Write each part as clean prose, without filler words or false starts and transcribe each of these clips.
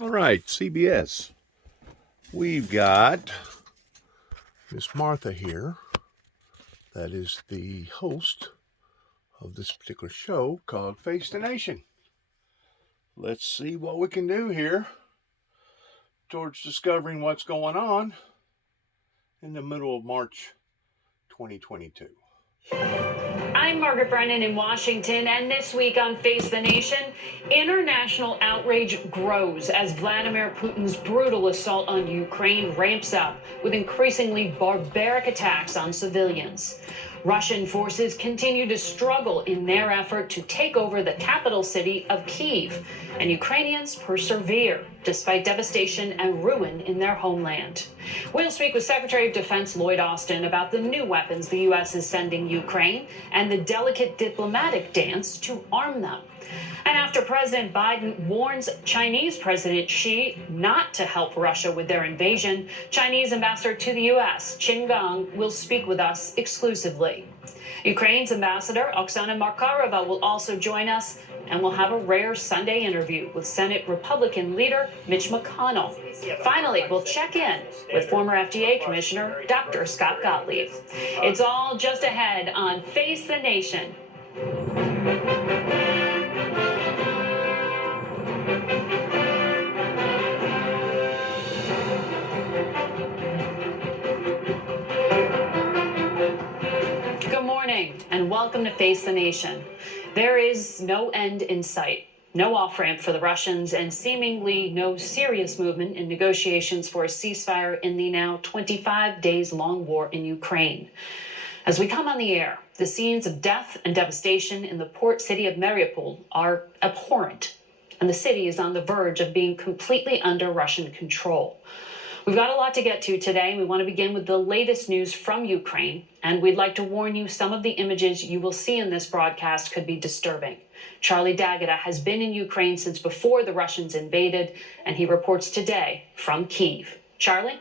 All right, CBS. We've got Miss Martha here, that is the host of this particular show called Face the Nation. Let's see what we can do here towards discovering what's going on in the middle of March 2022. I'm Margaret Brennan in Washington, and this week on Face the Nation, international outrage grows as Vladimir Putin's brutal assault on Ukraine ramps up with increasingly barbaric attacks on civilians. Russian forces continue to struggle in their effort to take over the capital city of Kyiv, and Ukrainians persevere despite devastation and ruin in their homeland. We'll speak with Secretary of Defense Lloyd Austin about the new weapons the U.S. is sending Ukraine and the delicate diplomatic dance to arm them. And after President Biden warns Chinese President Xi not to help Russia with their invasion, Chinese ambassador to the U.S., Qin Gang, will speak with us exclusively. Ukraine's ambassador, Oksana Markarova, will also join us, and we'll have a rare Sunday interview with Senate Republican leader Mitch McConnell. Finally, we'll check in with former FDA Commissioner Dr. Scott Gottlieb. It's all just ahead on Face the Nation. Good morning and welcome to Face the Nation. There is no end in sight, no off-ramp for the Russians, and seemingly no serious movement in negotiations for a ceasefire in the now 25 days long war in Ukraine. As we come on the air, the scenes of death and devastation in the port city of Mariupol are abhorrent, and the city is on the verge of being completely under Russian control. We've got a lot to get to today. We want to begin with the latest news from Ukraine, and we'd like to warn you some of the images you will see in this broadcast could be disturbing. Charlie D'Agata has been in Ukraine since before the Russians invaded, and he reports today from Kyiv. Charlie?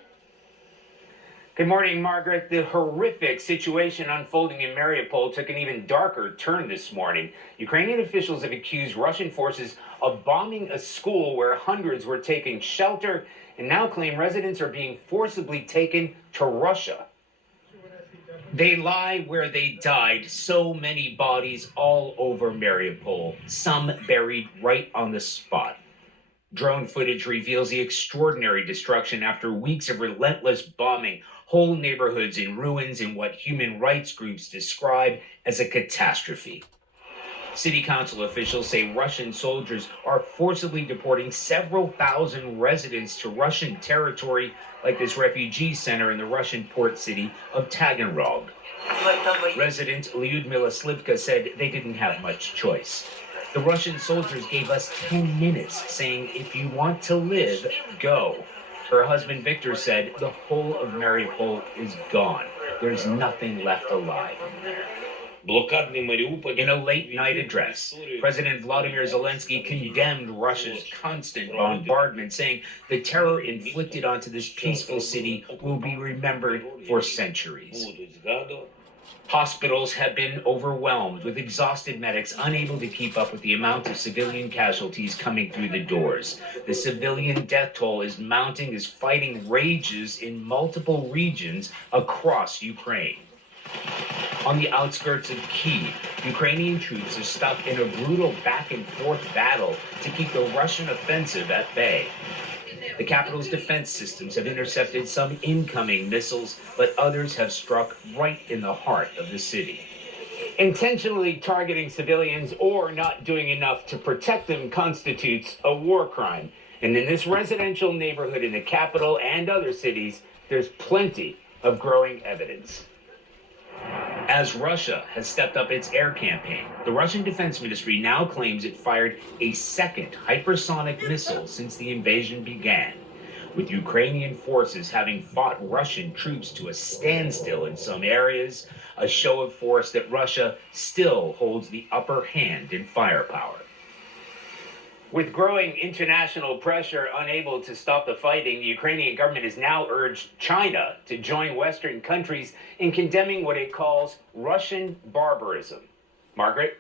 Good morning, Margaret. The horrific situation unfolding in Mariupol took an even darker turn this morning. Ukrainian officials have accused Russian forces of bombing a school where hundreds were taking shelter, and now claim residents are being forcibly taken to Russia. They lie where they died. So many bodies all over Mariupol, some buried right on the spot. Drone footage reveals the extraordinary destruction after weeks of relentless bombing, whole neighborhoods in ruins in what human rights groups describe as a catastrophe. City council officials say Russian soldiers are forcibly deporting several thousand residents to Russian territory, like this refugee center in the Russian port city of Taganrog. Resident Lyudmila Slivka said they didn't have much choice. The Russian soldiers gave us 10 minutes, saying, if you want to live, go. Her husband Victor said the whole of Mariupol is gone. There's nothing left alive. In a late-night address, President Vladimir Zelensky condemned Russia's constant bombardment, saying the terror inflicted onto this peaceful city will be remembered for centuries. Hospitals have been overwhelmed, with exhausted medics unable to keep up with the amount of civilian casualties coming through the doors. The civilian death toll is mounting as fighting rages in multiple regions across Ukraine. On the outskirts of Kyiv, Ukrainian troops are stuck in a brutal back-and-forth battle to keep the Russian offensive at bay. The capital's defense systems have intercepted some incoming missiles, but others have struck right in the heart of the city. Intentionally targeting civilians or not doing enough to protect them constitutes a war crime. And in this residential neighborhood in the capital and other cities, there's plenty of growing evidence. As Russia has stepped up its air campaign, the Russian Defense Ministry now claims it fired a second hypersonic missile since the invasion began, with Ukrainian forces having fought Russian troops to a standstill in some areas, a show of force that Russia still holds the upper hand in firepower. With growing international pressure unable to stop the fighting, the Ukrainian government has now urged China to join Western countries in condemning what it calls Russian barbarism. Margaret?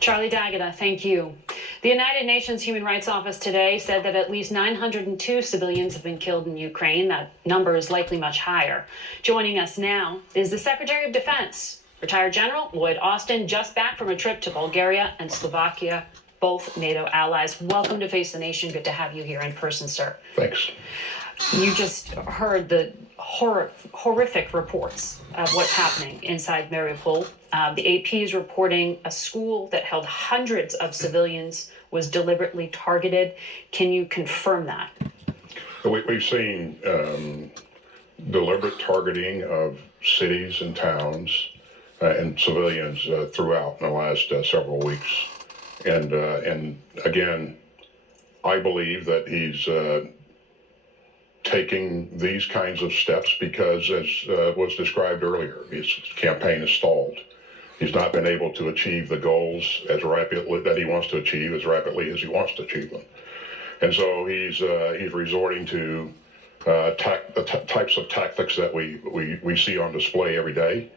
Charlie D'Agata, thank you. The United Nations Human Rights Office today said that at least 902 civilians have been killed in Ukraine. That number is likely much higher. Joining us now is the Secretary of Defense, retired General Lloyd Austin, just back from a trip to Bulgaria and Slovakia, both NATO allies. Welcome to Face the Nation. Good to have you here in person, sir. Thanks. You just heard the horrific reports of what's happening inside Mariupol. The AP is reporting a school that held hundreds of civilians was deliberately targeted. Can you confirm that? We've seen deliberate targeting of cities and towns and civilians throughout in the last several weeks. And again, I believe that he's taking these kinds of steps because, as was described earlier, his campaign is stalled. He's not been able to achieve the goals as rapidly that he wants to achieve as rapidly as he wants to achieve them, and so he's resorting to the types of tactics that we see on display every day.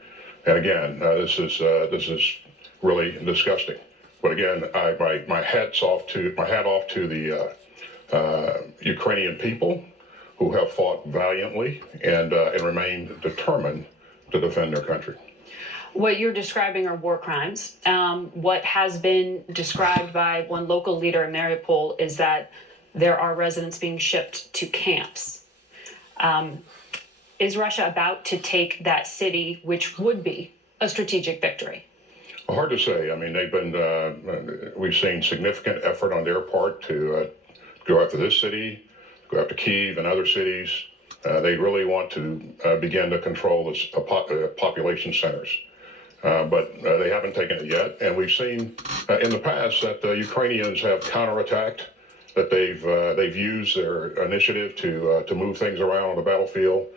And again, this is really disgusting. But again, my hat off to the Ukrainian people who have fought valiantly and remain determined to defend their country. What you're describing are war crimes. What has been described by one local leader in Mariupol is that there are residents being shipped to camps. Is Russia about to take that city, which would be a strategic victory? Hard to say. I mean, we've seen significant effort on their part to go after this city, go after Kyiv and other cities. They really want to begin to control the population centers. But they haven't taken it yet. And we've seen in the past that the Ukrainians have counterattacked, that they've used their initiative to move things around on the battlefield,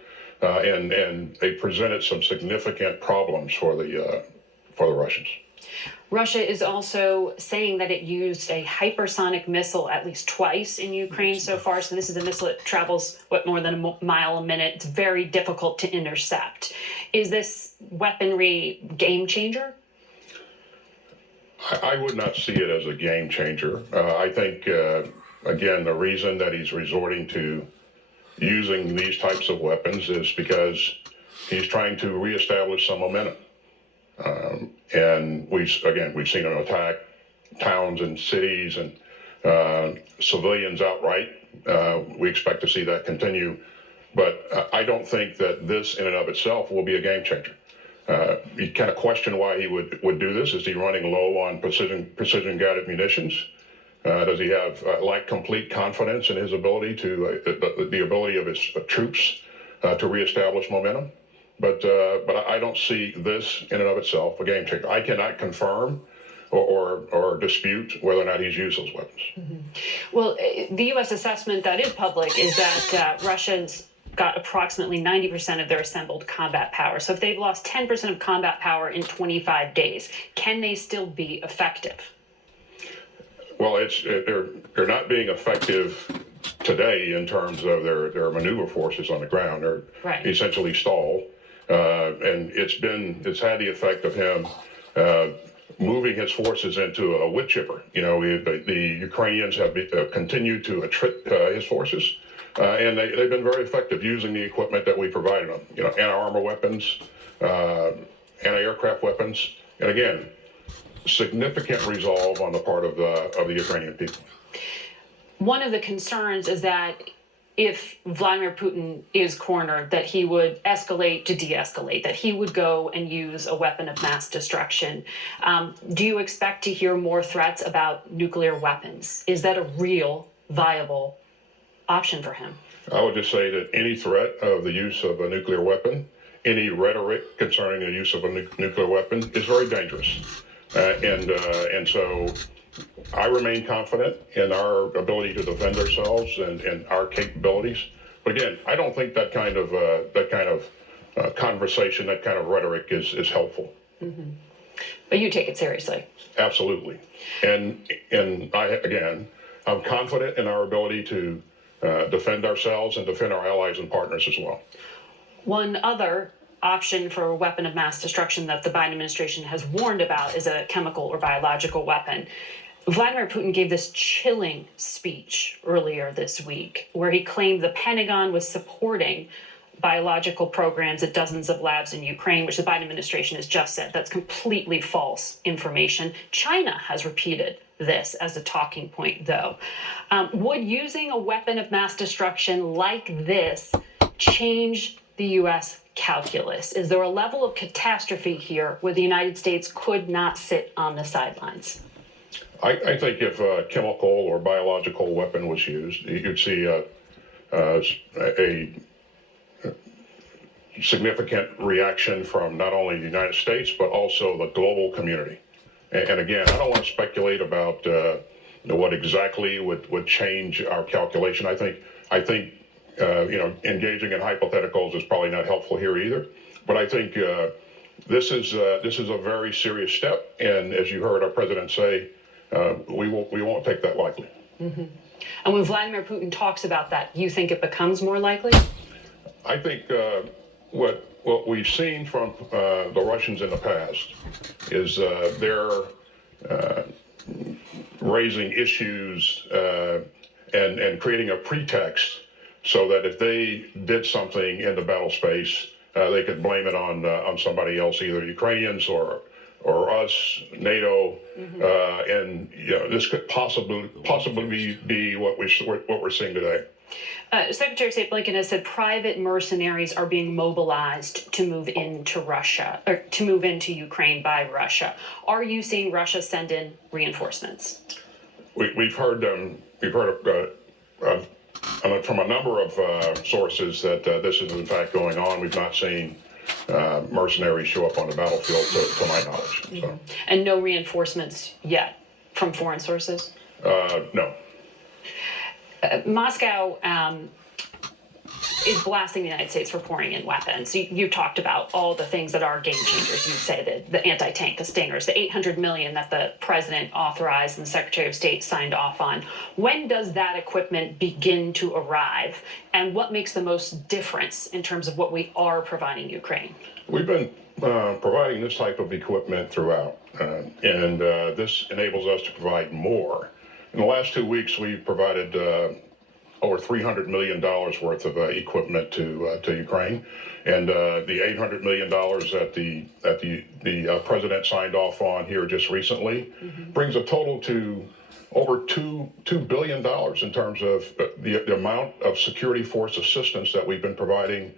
and they presented some significant problems for the Russians. Russia is also saying that it used a hypersonic missile at least twice in Ukraine so far. So this is a missile that travels, more than a mile a minute. It's very difficult to intercept. Is this weaponry game changer? I would not see it as a game changer. I think, again, the reason that he's resorting to using these types of weapons is because he's trying to reestablish some momentum. And we've seen him attack towns and cities and civilians outright. We expect to see that continue. But I don't think that this in and of itself will be a game changer. You kind of question why he would do this. Is he running low on precision guided munitions? Does he have complete confidence in his ability the ability of his troops to reestablish momentum? But I don't see this in and of itself a game changer. I cannot confirm or dispute whether or not he's used those weapons. Mm-hmm. Well, the U.S. assessment that is public is that Russians got approximately 90% of their assembled combat power. So if they've lost 10% of combat power in 25 days, can they still be effective? Well, they're not being effective today in terms of their maneuver forces on the ground. They're essentially stalled. And it's had the effect of him moving his forces into a wood chipper. The Ukrainians have continued to attrit his forces, and they've been very effective using the equipment that we provided them. Anti-armor weapons, anti-aircraft weapons, and again, significant resolve on the part of the Ukrainian people. One of the concerns is that if Vladimir Putin is cornered, that he would escalate to de-escalate, that he would go and use a weapon of mass destruction. Do you expect to hear more threats about nuclear weapons? Is that a real, viable option for him? I would just say that any threat of the use of a nuclear weapon, any rhetoric concerning the use of a nuclear weapon is very dangerous. And so I remain confident in our ability to defend ourselves and our capabilities. But again, I don't think that kind of conversation, that kind of rhetoric is helpful. Mm-hmm. But you take it seriously. Absolutely. And I'm confident in our ability to defend ourselves and defend our allies and partners as well. One other option for a weapon of mass destruction that the Biden administration has warned about is a chemical or biological weapon. Vladimir Putin gave this chilling speech earlier this week where he claimed the Pentagon was supporting biological programs at dozens of labs in Ukraine, which the Biden administration has just said that's completely false information. China has repeated this as a talking point, though. Would using a weapon of mass destruction like this change the U.S. calculus? Is there a level of catastrophe here where the United States could not sit on the sidelines? I think if a chemical or biological weapon was used, you'd see a significant reaction from not only the United States, but also the global community. And again, I don't want to speculate about what exactly would change our calculation. I think engaging in hypotheticals is probably not helpful here either. But I think this is a very serious step. And as you heard our president say, we won't take that lightly. Mm-hmm. And when Vladimir Putin talks about that, you think it becomes more likely? I think what we've seen from the Russians in the past is they're raising issues and creating a pretext so that if they did something in the battle space, they could blame it on somebody else, either Ukrainians or us, NATO, and this could possibly be what we're seeing today. Secretary of State Blinken has said private mercenaries are being mobilized to move into Russia, or to move into Ukraine by Russia. Are you seeing Russia send in reinforcements? We've heard from a number of sources that this is in fact going on. We've not seen mercenaries show up on the battlefield, to my knowledge. So. And no reinforcements yet from foreign sources? No. Moscow is blasting the United States for pouring in weapons. You talked about all the things that are game changers. You say the anti-tank, the Stingers, the $800 million that the president authorized and the Secretary of State signed off on. When does that equipment begin to arrive? And what makes the most difference in terms of what we are providing Ukraine? We've been providing this type of equipment throughout, and this enables us to provide more. In the last 2 weeks, we've provided over $300 million worth of equipment to Ukraine, and the $800 million that the president signed off on here just recently brings a total to over $2 billion in terms of the amount of security force assistance that we've been providing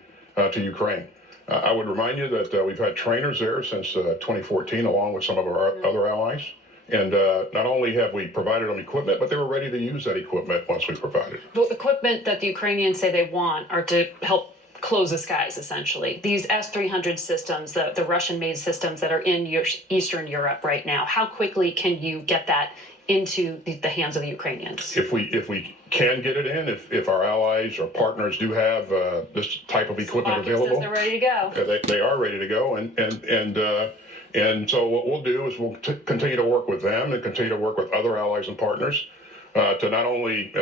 to Ukraine. I would remind you that we've had trainers there since 2014, along with some of our other allies. And not only have we provided them equipment, but they were ready to use that equipment once we provided it. The equipment that the Ukrainians say they want are to help close the skies, essentially. These S-300 systems, the Russian-made systems that are in Eastern Europe right now, how quickly can you get that into the hands of the Ukrainians? If we can get it in, if our allies or partners do have this type of equipment available, they're ready to go. They are ready to go, and so what we'll do is we'll continue to work with them and continue to work with other allies and partners to not only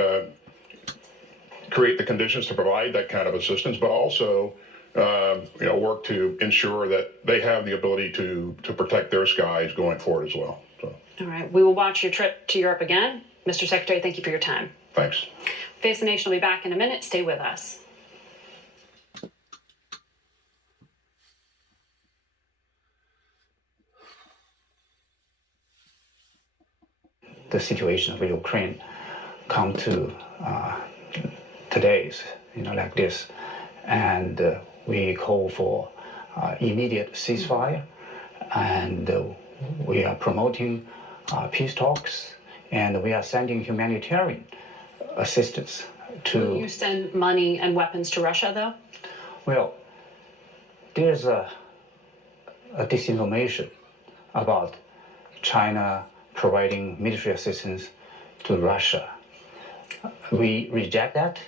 create the conditions to provide that kind of assistance, but also work to ensure that they have the ability to protect their skies going forward as well. So. All right. We will watch your trip to Europe again. Mr. Secretary, thank you for your time. Thanks. Face the Nation will be back in a minute. Stay with us. The situation of Ukraine come to today's, like this, and we call for immediate ceasefire, and we are promoting peace talks, and we are sending humanitarian assistance to. Will you send money and weapons to Russia, though? Well, there's a disinformation about China providing military assistance to Russia. We reject that.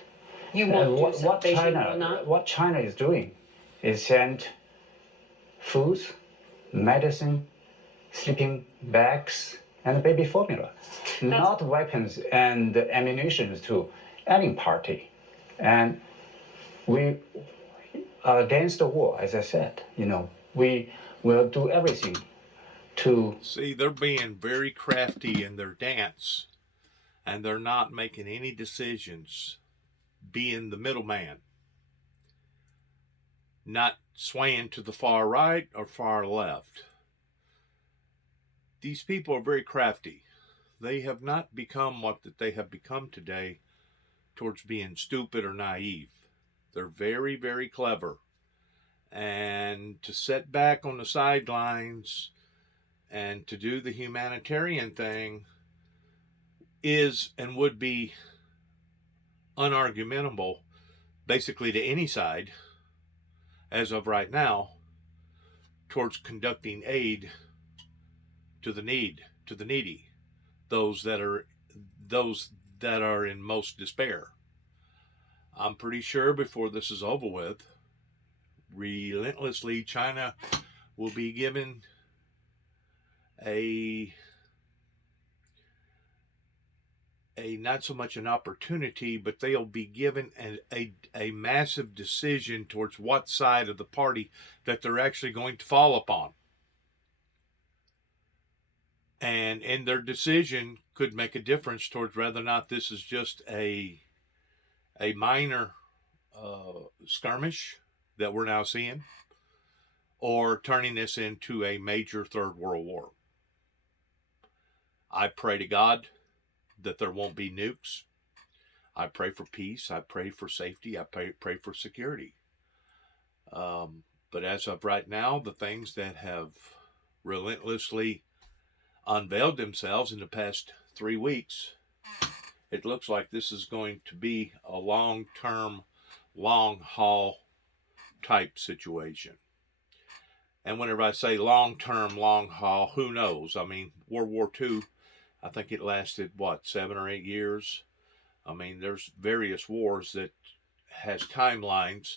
You won't do so. What China is doing is send foods, medicine, sleeping bags, and baby formula, not weapons and ammunition to any party. And against the war, as I said. We will do everything to. See, they're being very crafty in their dance, and they're not making any decisions, being the middleman, not swaying to the far right or far left. These people are very crafty. They have not become what that they have become today towards being stupid or naive. They're very, very clever. And to sit back on the sidelines and to do the humanitarian thing is and would be unargumentable basically to any side as of right now towards conducting aid to the needy, those that are in most despair. I'm pretty sure before this is over with, relentlessly China will be given a not so much an opportunity, but they'll be given a massive decision towards what side of the party that they're actually going to fall upon. And in their decision could make a difference towards whether or not this is just a minor skirmish that we're now seeing, or turning this into a major third world war. I pray to God that there won't be nukes. I pray for peace. I pray for safety. I pray for security. But as of right now, the things that have relentlessly unveiled themselves in the past 3 weeks, it looks like this is going to be a long-term, long-haul type situation. And whenever I say long-term, long-haul, who knows? I mean, World War II, I think it lasted, 7 or 8 years? I mean, there's various wars that has timelines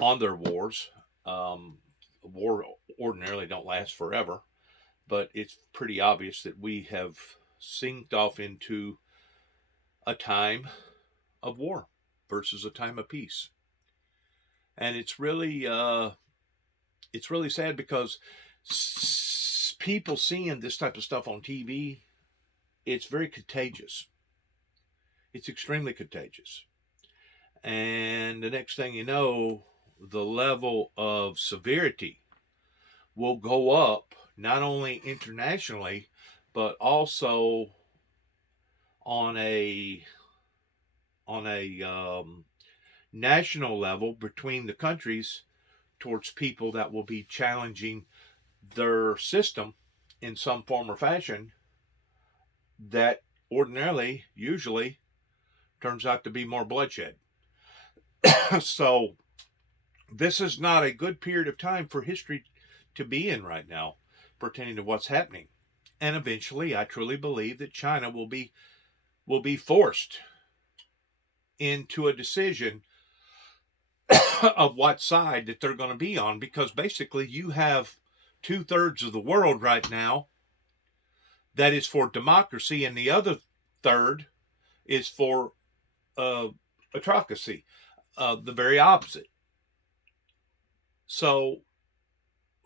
on their wars. War ordinarily don't last forever, but it's pretty obvious that we have synced off into a time of war versus a time of peace. And it's really sad because people seeing this type of stuff on TV, it's very contagious. It's extremely contagious. And the next thing you know, the level of severity will go up, not only internationally, but also on a national level between the countries towards people that will be challenging their system in some form or fashion that ordinarily, usually, turns out to be more bloodshed. So this is not a good period of time for history to be in right now pertaining to what's happening. And eventually, I truly believe that China will be forced into a decision of what side that they're going to be on, because basically you have 2/3 of the world right now that is for democracy, and the other third is for autocracy, the very opposite. So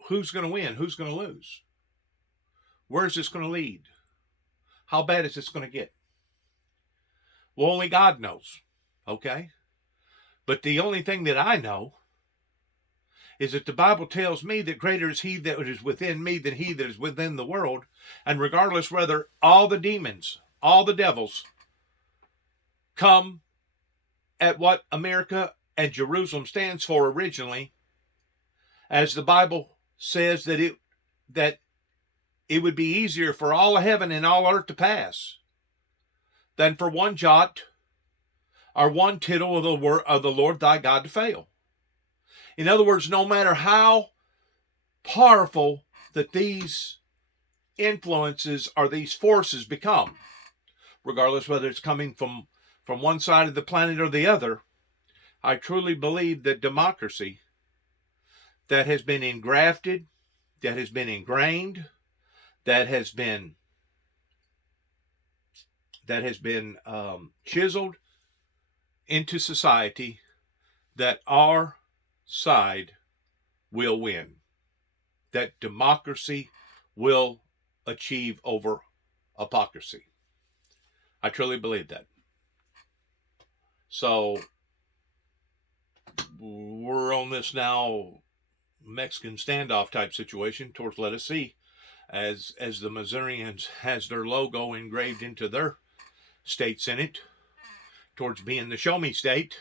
who's going to win? Who's going to lose? Where's this going to lead? How bad is this going to get? Well, only God knows, okay? But the only thing that I know is that the Bible tells me that greater is he that is within me than he that is within the world. And regardless whether all the demons, all the devils come at what America and Jerusalem stands for originally, as the Bible says that it would be easier for all of heaven and all earth to pass than for one jot or one tittle of the word of the Lord thy God to fail. In other words, no matter how powerful that these influences or these forces become, regardless whether it's coming from one side of the planet or the other, I truly believe that democracy that has been engrafted, that has been ingrained, that has been chiseled into society, that our side will win, that democracy will achieve over hypocrisy. I truly believe that. So we're on this now Mexican standoff type situation towards let us see, as the Missourians has their logo engraved into their state senate towards being the show me state.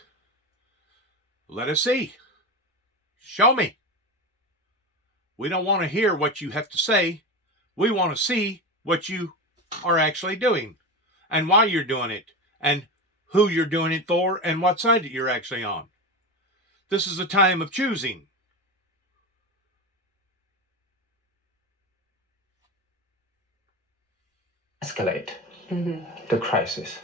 Let us see. Show me. We don't want to hear what you have to say. We want to see what you are actually doing and why you're doing it and who you're doing it for and what side that you're actually on. This is a time of choosing. Escalate the crisis.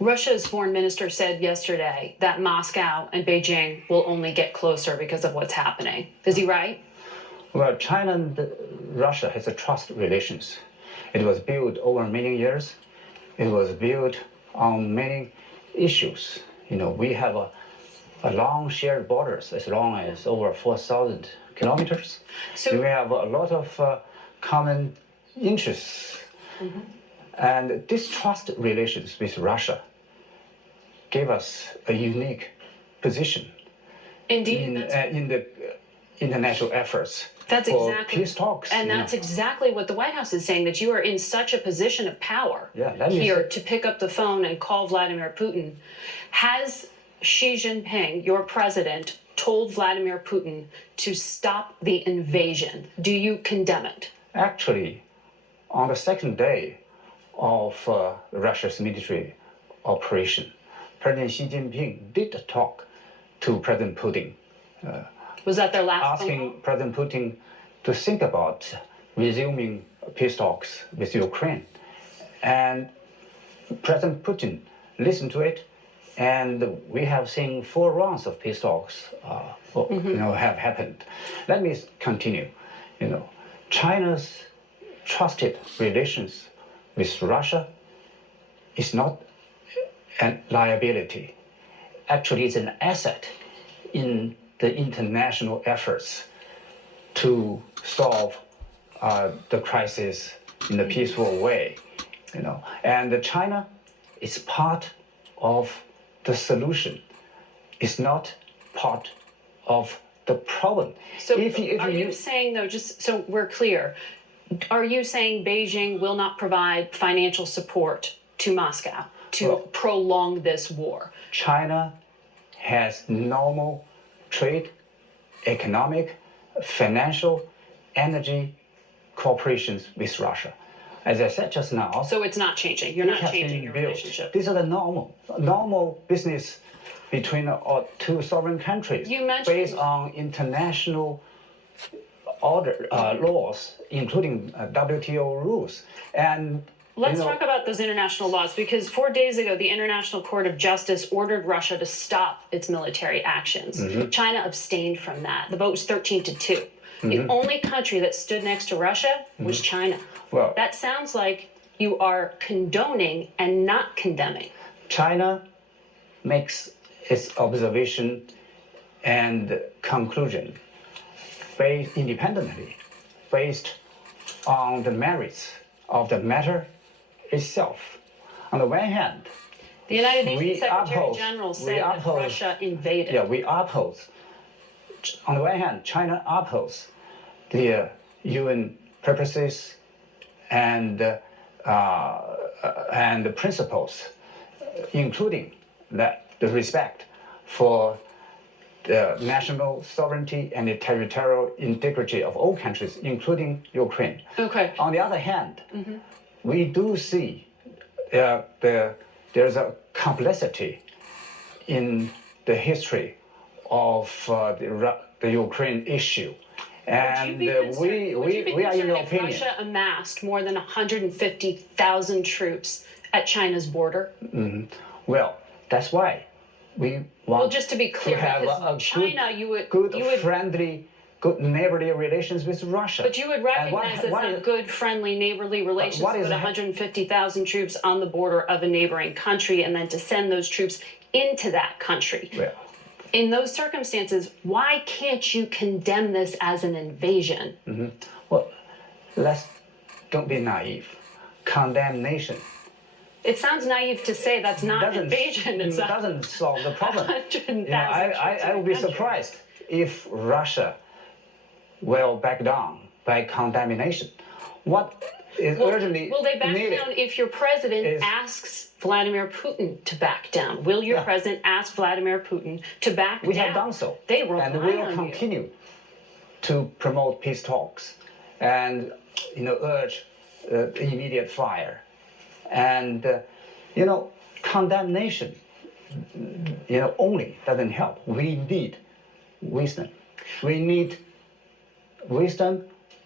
Russia's foreign minister said yesterday that Moscow and Beijing will only get closer because of what's happening. Is he right? Well, China and Russia has a trust relations. It was built over many years. It was built on many issues. You know, we have a long shared borders as long as over 4,000 kilometers. So we have a lot of common interests. And this trust relations with Russia gave us a unique position indeed, in the international efforts that's for exactly peace talks. and that's exactly what the White House is saying, that you are in such a position of power here to pick up the phone and call Vladimir Putin. Has Xi Jinping, your president, told Vladimir Putin to stop the invasion? Do you condemn it? Actually, on the second day of Russia's military operation, President Xi Jinping did talk to President Putin. Was that their last phone asking call? President Putin to think about resuming peace talks with Ukraine. And President Putin listened to it, and we have seen 4 rounds of peace talks have happened. Let me continue. You know, China's trusted relations with Russia is not a liability. Actually, it's an asset in the international efforts to solve the crisis in a peaceful way. You know, and China is part of the solution. It's not part of the problem. So are you saying, though, just so we're clear, are you saying Beijing will not provide financial support to Moscow to prolong this war? China has normal trade, economic, financial, energy cooperations with Russia. As I said just now, so it's not changing. You're not changing your relationship. These are the normal business between two sovereign countries. You mentioned based on international order laws, including WTO rules. And let's talk about those international laws, because 4 days ago, the International Court of Justice ordered Russia to stop its military actions. China abstained from that. The vote was 13-2. The only country that stood next to Russia was China. Well, that sounds like you are condoning and not condemning. China makes its observation and conclusion based independently, based on the merits of the matter itself. On the one hand, the United Nations Secretary General said that Russia invaded. Yeah, we oppose. On the one hand, China opposes the UN purposes and the principles, including that the respect for the national sovereignty and the territorial integrity of all countries, including Ukraine. Okay. On the other hand, we do see there's a complexity in the history of the Ukraine issue. And we are in the opinion. Russia amassed more than 150,000 troops at China's border? Well, that's why we want well, just to be clear, to have a China, friendly, good neighborly relations with Russia. But you would recognize that's not good, friendly, neighborly relations with 150,000 troops on the border of a neighboring country, and then to send those troops into that country. Well, In those circumstances, why can't you condemn this as an invasion? Well, don't be naive. Condemnation It sounds naive to say that's not an invasion. It's doesn't solve the problem. 100,000 I would be surprised if Russia will back down by condemnation. What is urgently Will they back needed down if your president asks Vladimir Putin to back down? Will your president ask Vladimir Putin to back down? We have done so. They rely and we will on continue to promote peace talks and urge immediate fire. And condemnation only doesn't help. We need wisdom. We need wisdom,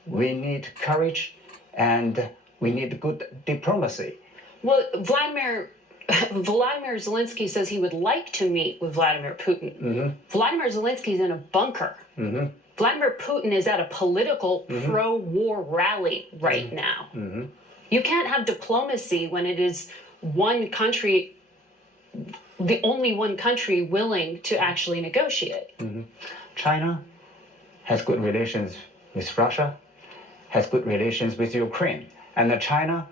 we need courage, and we need good diplomacy. Well, Vladimir Zelensky says he would like to meet with Vladimir Putin. Vladimir Zelensky's in a bunker. Vladimir Putin is at a political pro-war rally right now. You can't have diplomacy when it is one country, the only one country willing to actually negotiate. China has good relations with Russia, has good relations with Ukraine, and China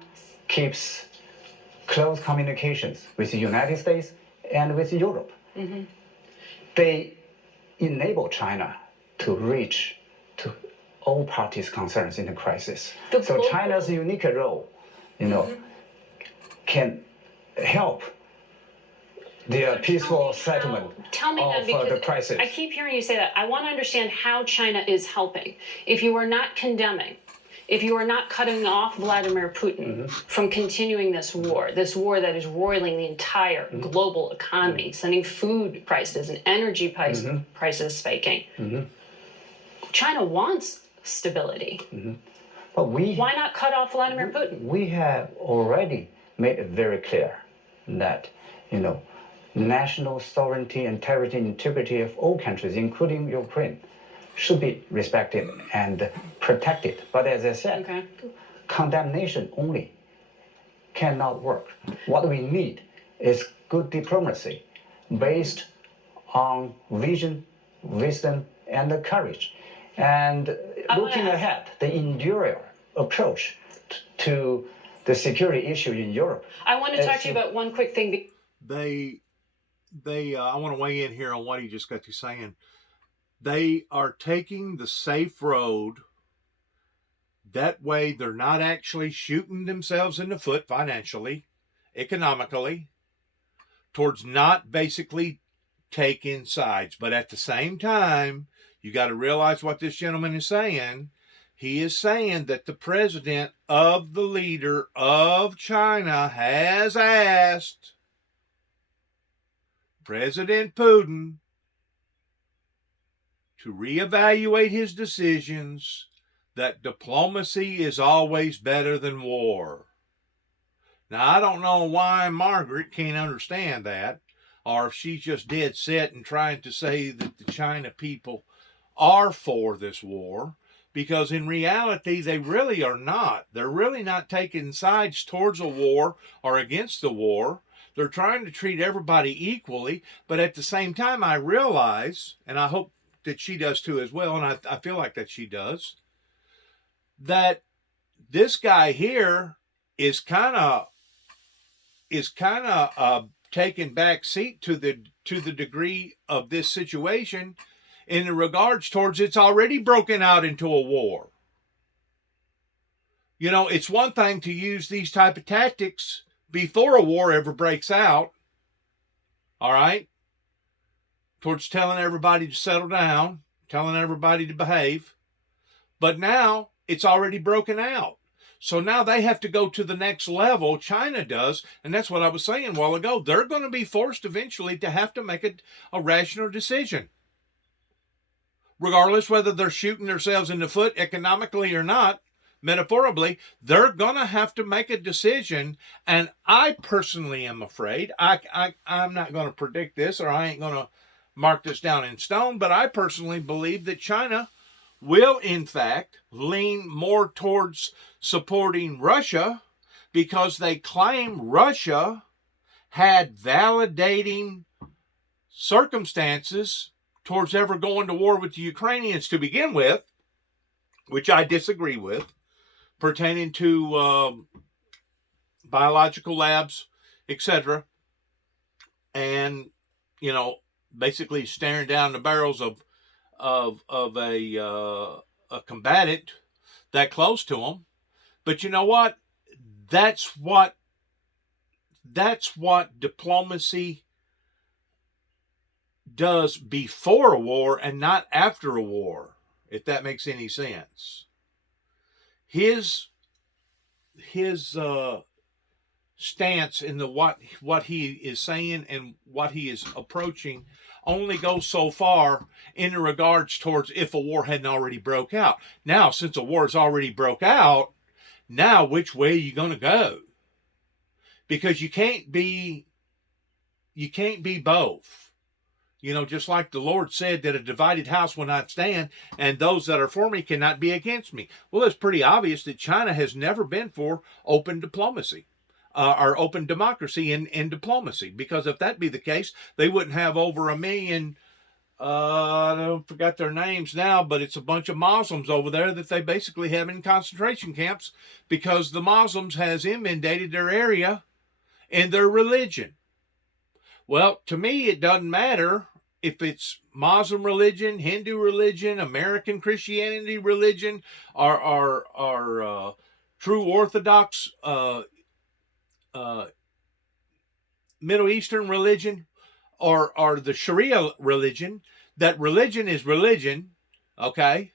keeps close communications with the United States and with Europe. They enable China to reach to all parties' concerns in the crisis. So China's unique role, can help the peaceful settlement of the crisis. I keep hearing you say that. I want to understand how China is helping. If you are not condemning, if you are not cutting off Vladimir Putin from continuing this war that is roiling the entire global economy, sending food prices and energy prices spiking. China wants stability. But why not cut off Vladimir Putin? We have already made it very clear that, national sovereignty and territorial integrity of all countries, including Ukraine, should be respected and protected. But as I said, condemnation only cannot work. What we need is good diplomacy based on vision, wisdom, and courage. And looking ahead, the enduring approach to the security issue in Europe. I want to talk to you about one quick thing. I want to weigh in here on what he just got to saying. They are taking the safe road. That way they're not actually shooting themselves in the foot financially, economically, towards not basically taking sides. But at the same time, you got to realize what this gentleman is saying. He is saying that the president of the leader of China has asked President Putin to reevaluate his decisions, that diplomacy is always better than war. Now, I don't know why Margaret can't understand that, or if she's just dead set and trying to say that the China people are for this war, because in reality, they really are not. They're really not taking sides towards a war or against the war. They're trying to treat everybody equally, but at the same time, I realize, and I hope that she does too as well, and I feel like that she does, that this guy here is kind of taking back seat to the degree of this situation in regards towards it's already broken out into a war. It's one thing to use these type of tactics before a war ever breaks out, all right, towards telling everybody to settle down, telling everybody to behave. But now it's already broken out. So now they have to go to the next level, China does, and that's what I was saying a while ago. They're going to be forced eventually to have to make a rational decision. Regardless whether they're shooting themselves in the foot economically or not, metaphorically, they're going to have to make a decision. And I personally am afraid, I'm not going to predict this, or I ain't going to mark this down in stone, but I personally believe that China will, in fact, lean more towards supporting Russia because they claim Russia had validating circumstances towards ever going to war with the Ukrainians to begin with, which I disagree with, pertaining to biological labs, etc., and basically staring down the barrels of a combatant that close to them. But you know what? That's what diplomacy does before a war and not after a war, if that makes any sense. His stance in the what he is saying and what he is approaching only goes so far in regards towards if a war hadn't already broke out. Now, since a war has already broke out, now which way are you going to go? Because you can't be both. Just like the Lord said that a divided house will not stand, and those that are for me cannot be against me. Well, it's pretty obvious that China has never been for open diplomacy. Or open democracy in diplomacy, because if that be the case, they wouldn't have over 1 million, I forgot their names now, but it's a bunch of Muslims over there that they basically have in concentration camps because the Muslims has inundated their area in their religion. Well, to me, it doesn't matter if it's Muslim religion, Hindu religion, American Christianity religion, or true Orthodox Middle Eastern religion, or the Sharia religion. That religion is religion, okay?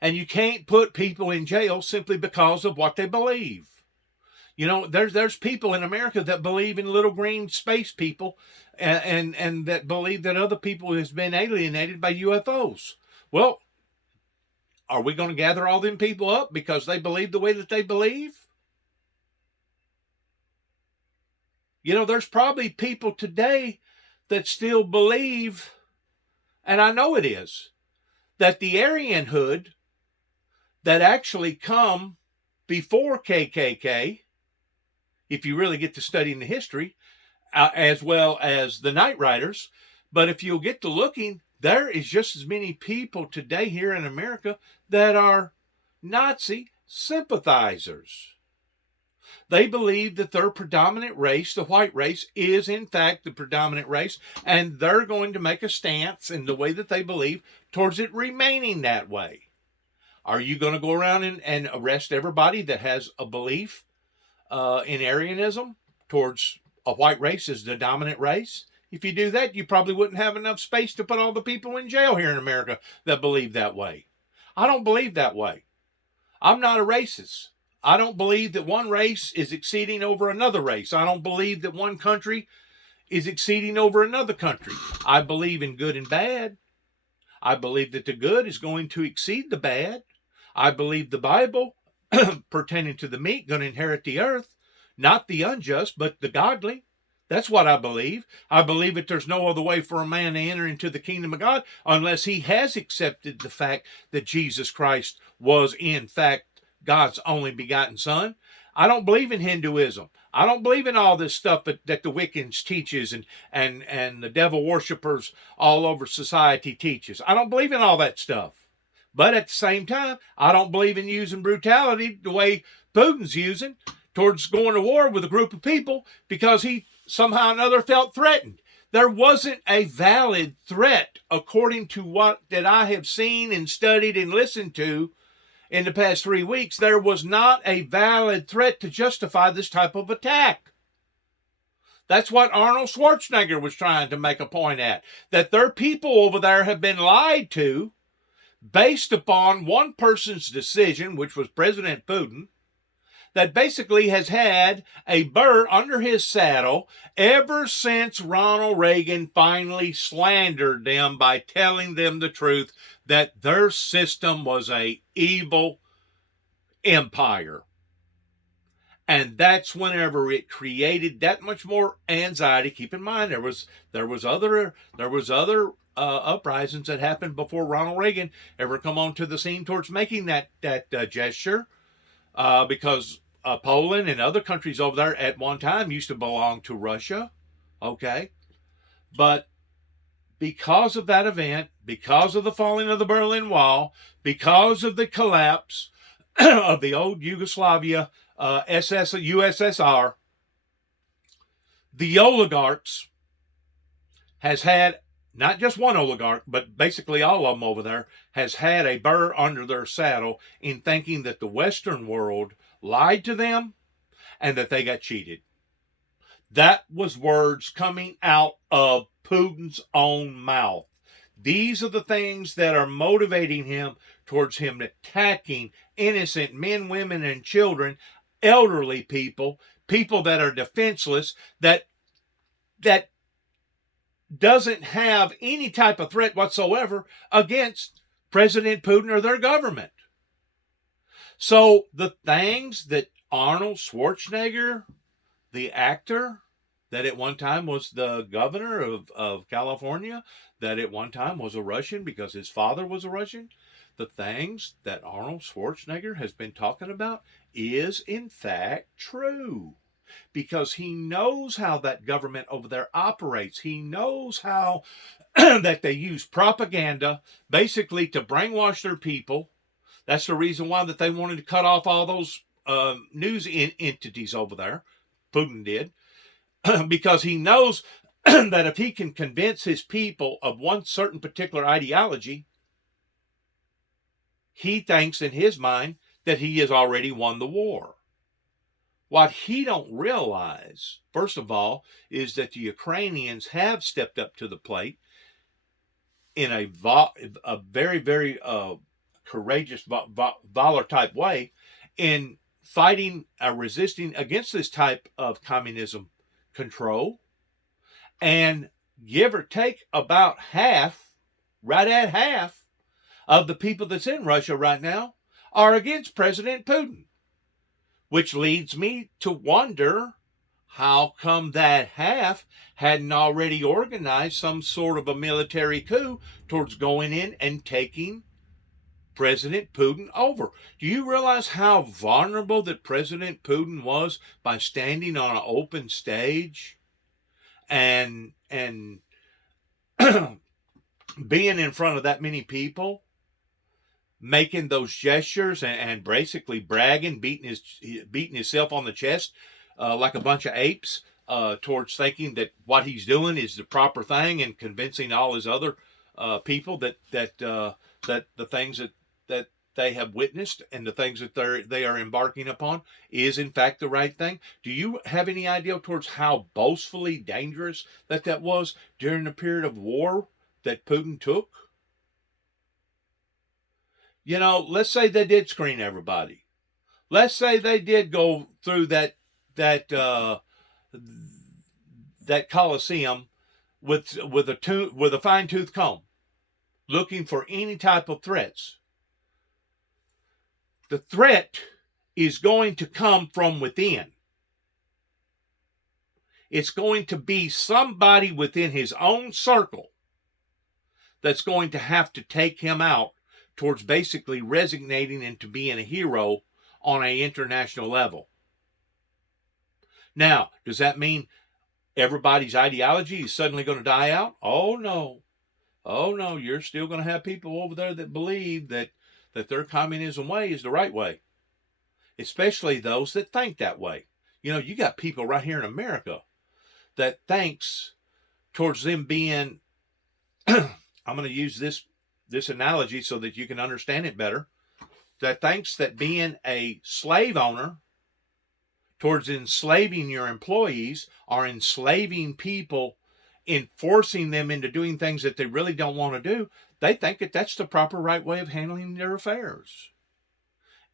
And you can't put people in jail simply because of what they believe. There's people in America that believe in little green space people and that believe that other people has been alienated by UFOs. Well, are we going to gather all them people up because they believe the way that they believe? There's probably people today that still believe, and I know it is, that the Aryanhood that actually come before KKK, if you really get to studying the history, as well as the Night Riders, but if you'll get to looking, there is just as many people today here in America that are Nazi sympathizers. They believe that their predominant race, the white race, is in fact the predominant race, and they're going to make a stance in the way that they believe towards it remaining that way. Are you going to go around and arrest everybody that has a belief in Aryanism towards a white race as the dominant race? If you do that, you probably wouldn't have enough space to put all the people in jail here in America that believe that way. I don't believe that way. I'm not a racist. I don't believe that one race is exceeding over another race. I don't believe that one country is exceeding over another country. I believe in good and bad. I believe that the good is going to exceed the bad. I believe the Bible pertaining to the meek going to inherit the earth, not the unjust, but the godly. That's what I believe. I believe that there's no other way for a man to enter into the kingdom of God unless he has accepted the fact that Jesus Christ was in fact God's only begotten Son. I don't believe in Hinduism. I don't believe in all this stuff that the Wiccans teaches and the devil worshippers all over society teaches. I don't believe in all that stuff. But at the same time, I don't believe in using brutality the way Putin's using towards going to war with a group of people because he somehow or another felt threatened. There wasn't a valid threat according to what that I have seen and studied and listened to in the past 3 weeks. There was not a valid threat to justify this type of attack. That's what Arnold Schwarzenegger was trying to make a point at, that their people over there have been lied to based upon one person's decision, which was President Putin, that basically has had a burr under his saddle ever since Ronald Reagan finally slandered them by telling them the truth that their system was an evil empire. And that's whenever it created that much more anxiety. Keep in mind, there was other uprisings that happened before Ronald Reagan ever come onto the scene towards making that gesture, because Poland and other countries over there at one time used to belong to Russia. Okay, but because of that event, because of the falling of the Berlin Wall, because of the collapse of the old Yugoslavia, USSR, the oligarchs has had, not just one oligarch, but basically all of them over there, has had a burr under their saddle in thinking that the Western world lied to them and that they got cheated. That was words coming out of Putin's own mouth. These are the things that are motivating him towards him attacking innocent men, women, and children, elderly people, people that are defenseless, that doesn't have any type of threat whatsoever against President Putin or their government. So the things that Arnold Schwarzenegger, the actor, that at one time was the governor of California, that at one time was a Russian because his father was a Russian, the things that Arnold Schwarzenegger has been talking about is in fact true. Because he knows how that government over there operates. He knows how that they use propaganda basically to brainwash their people. That's the reason why that they wanted to cut off all those news entities over there. Putin did. Because he knows that if he can convince his people of one certain particular ideology, he thinks in his mind that he has already won the war. What he don't realize, first of all, is that the Ukrainians have stepped up to the plate in a very, very courageous, valor type way in fighting, resisting against this type of communism control. And give or take about half, right at half, of the people that's in Russia right now are against President Putin. Which leads me to wonder, how come that half hadn't already organized some sort of a military coup towards going in and taking President Putin over? Do you realize how vulnerable that President Putin was by standing on an open stage and being in front of that many people, making those gestures and basically bragging, beating himself on the chest like a bunch of apes towards thinking that what he's doing is the proper thing, and convincing all his other people that the things that they have witnessed and the things that they are embarking upon is in fact the right thing? Do you have any idea towards how boastfully dangerous that was during the period of war that Putin took? You know, let's say they did screen everybody. Let's say they did go through that Coliseum with a fine-tooth comb, looking for any type of threats. The threat is going to come from within. It's going to be somebody within his own circle that's going to have to take him out towards basically resignating into being a hero on an international level. Now, does that mean everybody's ideology is suddenly going to die out? Oh no. Oh no, you're still going to have people over there that believe that their communism way is the right way. Especially those that think that way. You know, you got people right here in America that thinks towards them being, I'm going to use this analogy so that you can understand it better, that thinks that being a slave owner towards enslaving your employees or enslaving people, enforcing them into doing things that they really don't want to do, they think that that's the proper right way of handling their affairs.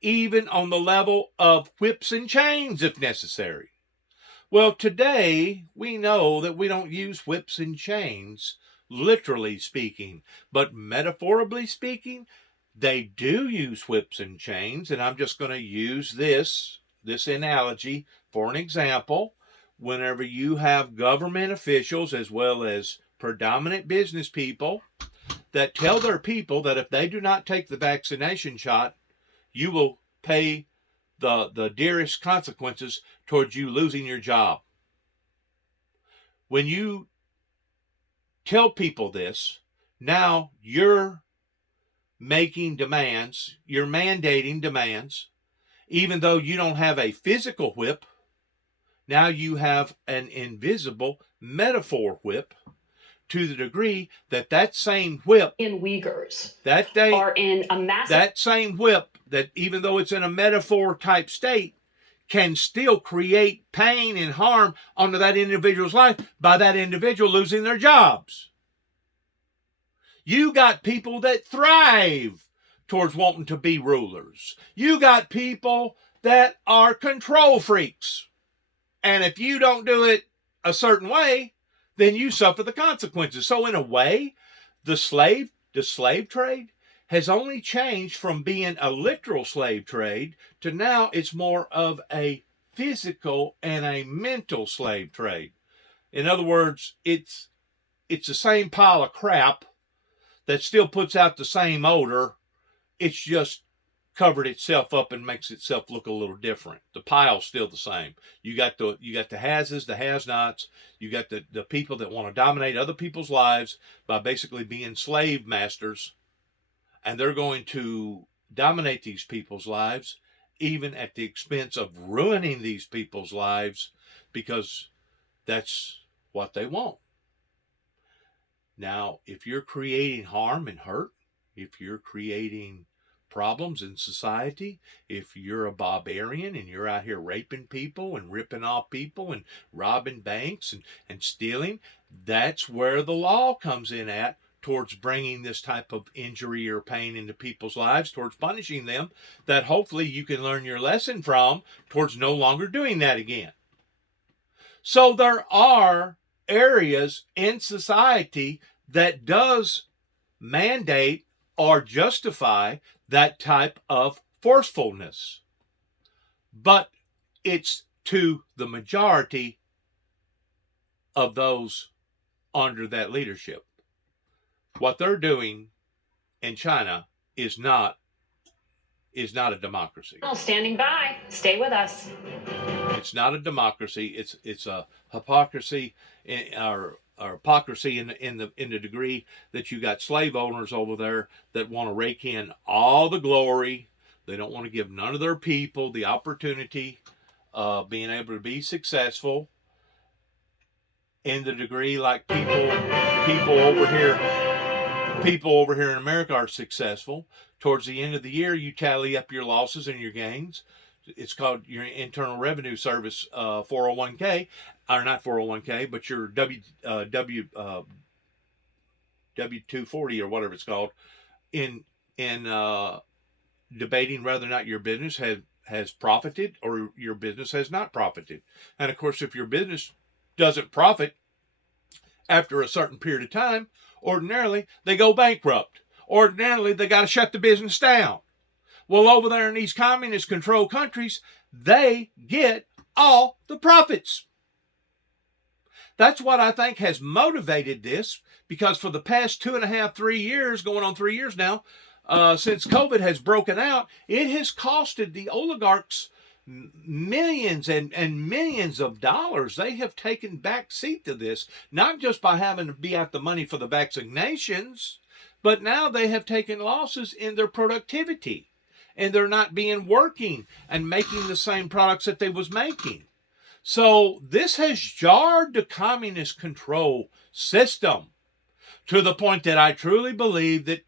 Even on the level of whips and chains if necessary. Well, today we know that we don't use whips and chains, literally speaking, but metaphorically speaking, they do use whips and chains. And I'm just going to use this analogy for an example. Whenever you have government officials as well as predominant business people that tell their people that if they do not take the vaccination shot, you will pay the dearest consequences towards you losing your job. When you tell people this, now you're making demands, you're mandating demands, even though you don't have a physical whip. Now you have an invisible metaphor whip, to the degree that that same whip in Uyghurs that they are in a massive that same whip, that even though it's in a metaphor type state, can still create pain and harm onto that individual's life by that individual losing their jobs. You got people that thrive towards wanting to be rulers. You got people that are control freaks. And if you don't do it a certain way, then you suffer the consequences. So in a way, the slave trade has only changed from being a literal slave trade to now it's more of a physical and a mental slave trade. In other words, it's the same pile of crap that still puts out the same odor. It's just covered itself up and makes itself look a little different. The pile's still the same. You got the has-is, the has-nots. You got the people that want to dominate other people's lives by basically being slave masters, and they're going to dominate these people's lives even at the expense of ruining these people's lives, because that's what they want. Now, if you're creating harm and hurt, if you're creating problems in society, if you're a barbarian and you're out here raping people and ripping off people and robbing banks and stealing, that's where the law comes in at, towards bringing this type of injury or pain into people's lives, towards punishing them, that hopefully you can learn your lesson from, towards no longer doing that again. So there are areas in society that does mandate or justify that type of forcefulness. But it's to the majority of those under that leadership. What they're doing in China is not a democracy. standing by. Stay with us. It's not a democracy. It's a hypocrisy, or hypocrisy in the degree that you got slave owners over there that want to rake in all the glory. They don't want to give none of their people the opportunity of being able to be successful, in the degree like people over here in America are successful. Towards the end of the year, you tally up your losses and your gains. It's called your Internal Revenue Service 401k, or not 401k, but your W240 or whatever it's called, in debating whether or not your business has profited or your business has not profited. And of course, if your business doesn't profit after a certain period of time, ordinarily they go bankrupt. Ordinarily they got to shut the business down. Well, over there in these communist controlled countries, they get all the profits. That's what I think has motivated this, because for the past 2.5, 3 years, going on 3 years now, since COVID has broken out, it has costed the oligarchs millions and millions of dollars. They have taken back seat to this, not just by having to be out the money for the vaccinations, but now they have taken losses in their productivity, and they're not being working and making the same products that they was making. So this has jarred the communist control system to the point that I truly believe that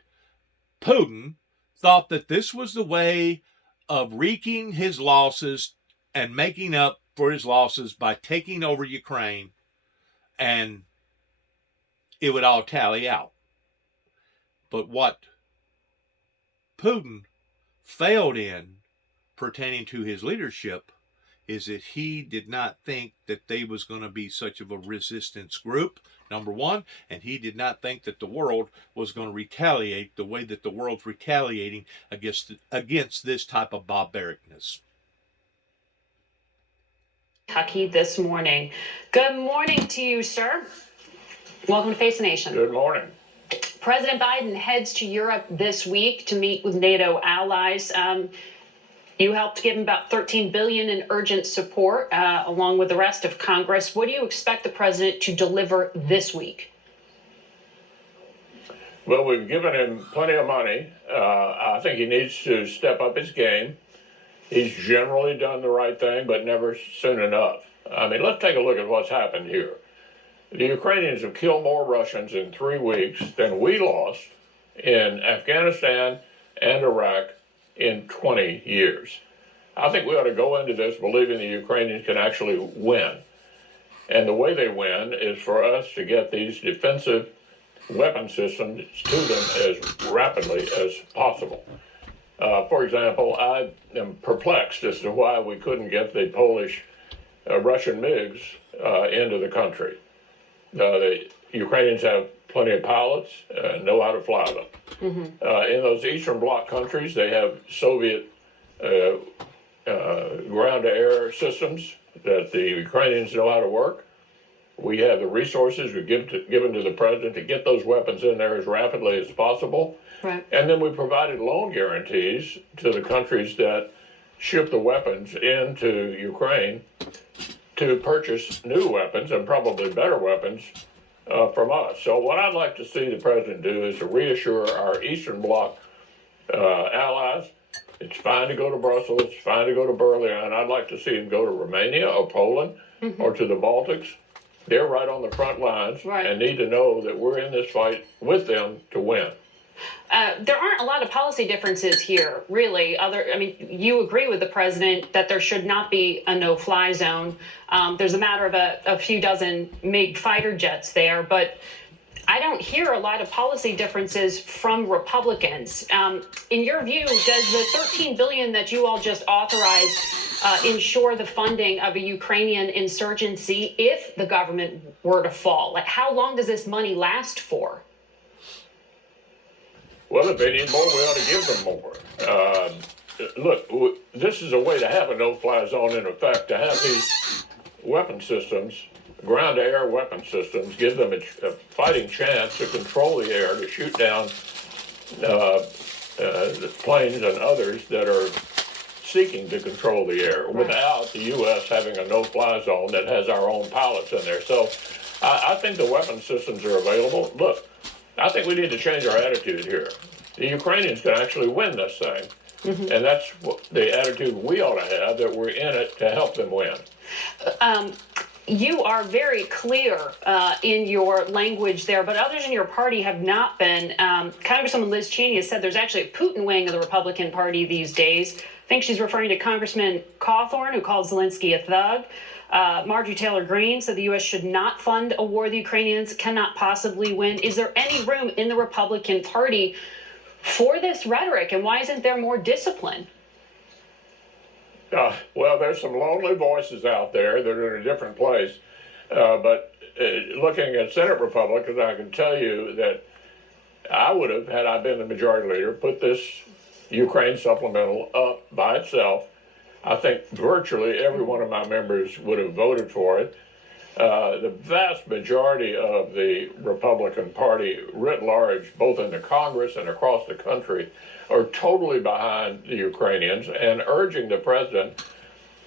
Putin thought that this was the way of wreaking his losses and making up for his losses by taking over Ukraine, and it would all tally out. But what Putin failed in pertaining to his leadership is that he did not think that they was going to be such of a resistance group, number one, and he did not think that the world was going to retaliate the way that the world's retaliating against this type of barbaricness. Kentucky this morning. Good morning to you, sir. Welcome to Face the Nation. Good morning. President Biden heads to Europe this week to meet with NATO allies. You helped give him about $13 billion in urgent support, along with the rest of Congress. What do you expect the president to deliver this week? Well, we've given him plenty of money. I think he needs to step up his game. He's generally done the right thing, but never soon enough. I mean, let's take a look at what's happened here. The Ukrainians have killed more Russians in 3 weeks than we lost in Afghanistan and Iraq in 20 years. I think we ought to go into this believing the Ukrainians can actually win. And the way they win is for us to get these defensive weapon systems to them as rapidly as possible. For example, I am perplexed as to why we couldn't get the Polish Russian MiGs into the country. The Ukrainians have plenty of pilots, know how to fly them. In those Eastern Bloc countries, they have Soviet ground-to-air systems that the Ukrainians know how to work. We have the resources we've given to the president to get those weapons in there as rapidly as possible. Right. And then we provided loan guarantees to the countries that ship the weapons into Ukraine to purchase new weapons and probably better weapons from us. So what I'd like to see the president do is to reassure our Eastern Bloc allies. It's fine to go to Brussels, it's fine to go to Berlin. I'd like to see him go to Romania or Poland or to the Baltics. They're right on the front lines and need to know that we're in this fight with them to win. There aren't a lot of policy differences here, really. You agree with the president that there should not be a no-fly zone. There's a matter of a few dozen MiG fighter jets there, but I don't hear a lot of policy differences from Republicans. In your view, does the $13 billion that you all just authorized ensure the funding of a Ukrainian insurgency if the government were to fall? Like, how long does this money last for? Well, if they need more, we ought to give them more. Look, this is a way to have a no-fly zone in effect, to have these weapon systems, ground-to-air weapon systems, give them a fighting chance to control the air, to shoot down the planes and others that are seeking to control the air without the U.S. having a no-fly zone that has our own pilots in there. So I think the weapon systems are available. Look, I think we need to change our attitude here. The Ukrainians can actually win this thing. And that's the attitude we ought to have, that we're in it to help them win. You are very clear in your language there, but others in your party have not been. Congresswoman Liz Cheney has said there's actually a Putin wing of the Republican Party these days. I think she's referring to Congressman Cawthorn, who called Zelensky a thug. Marjorie Taylor Greene said the U.S. should not fund a war the Ukrainians cannot possibly win. Is there any room in the Republican Party for this rhetoric, and why isn't there more discipline? Well, there's some lonely voices out there that are in a different place. But looking at Senate Republicans, I can tell you that I would have, had I been the majority leader, put this Ukraine supplemental up by itself. I think virtually every one of my members would have voted for it. The vast majority of the Republican Party writ large, both in the Congress and across the country, are totally behind the Ukrainians and urging the president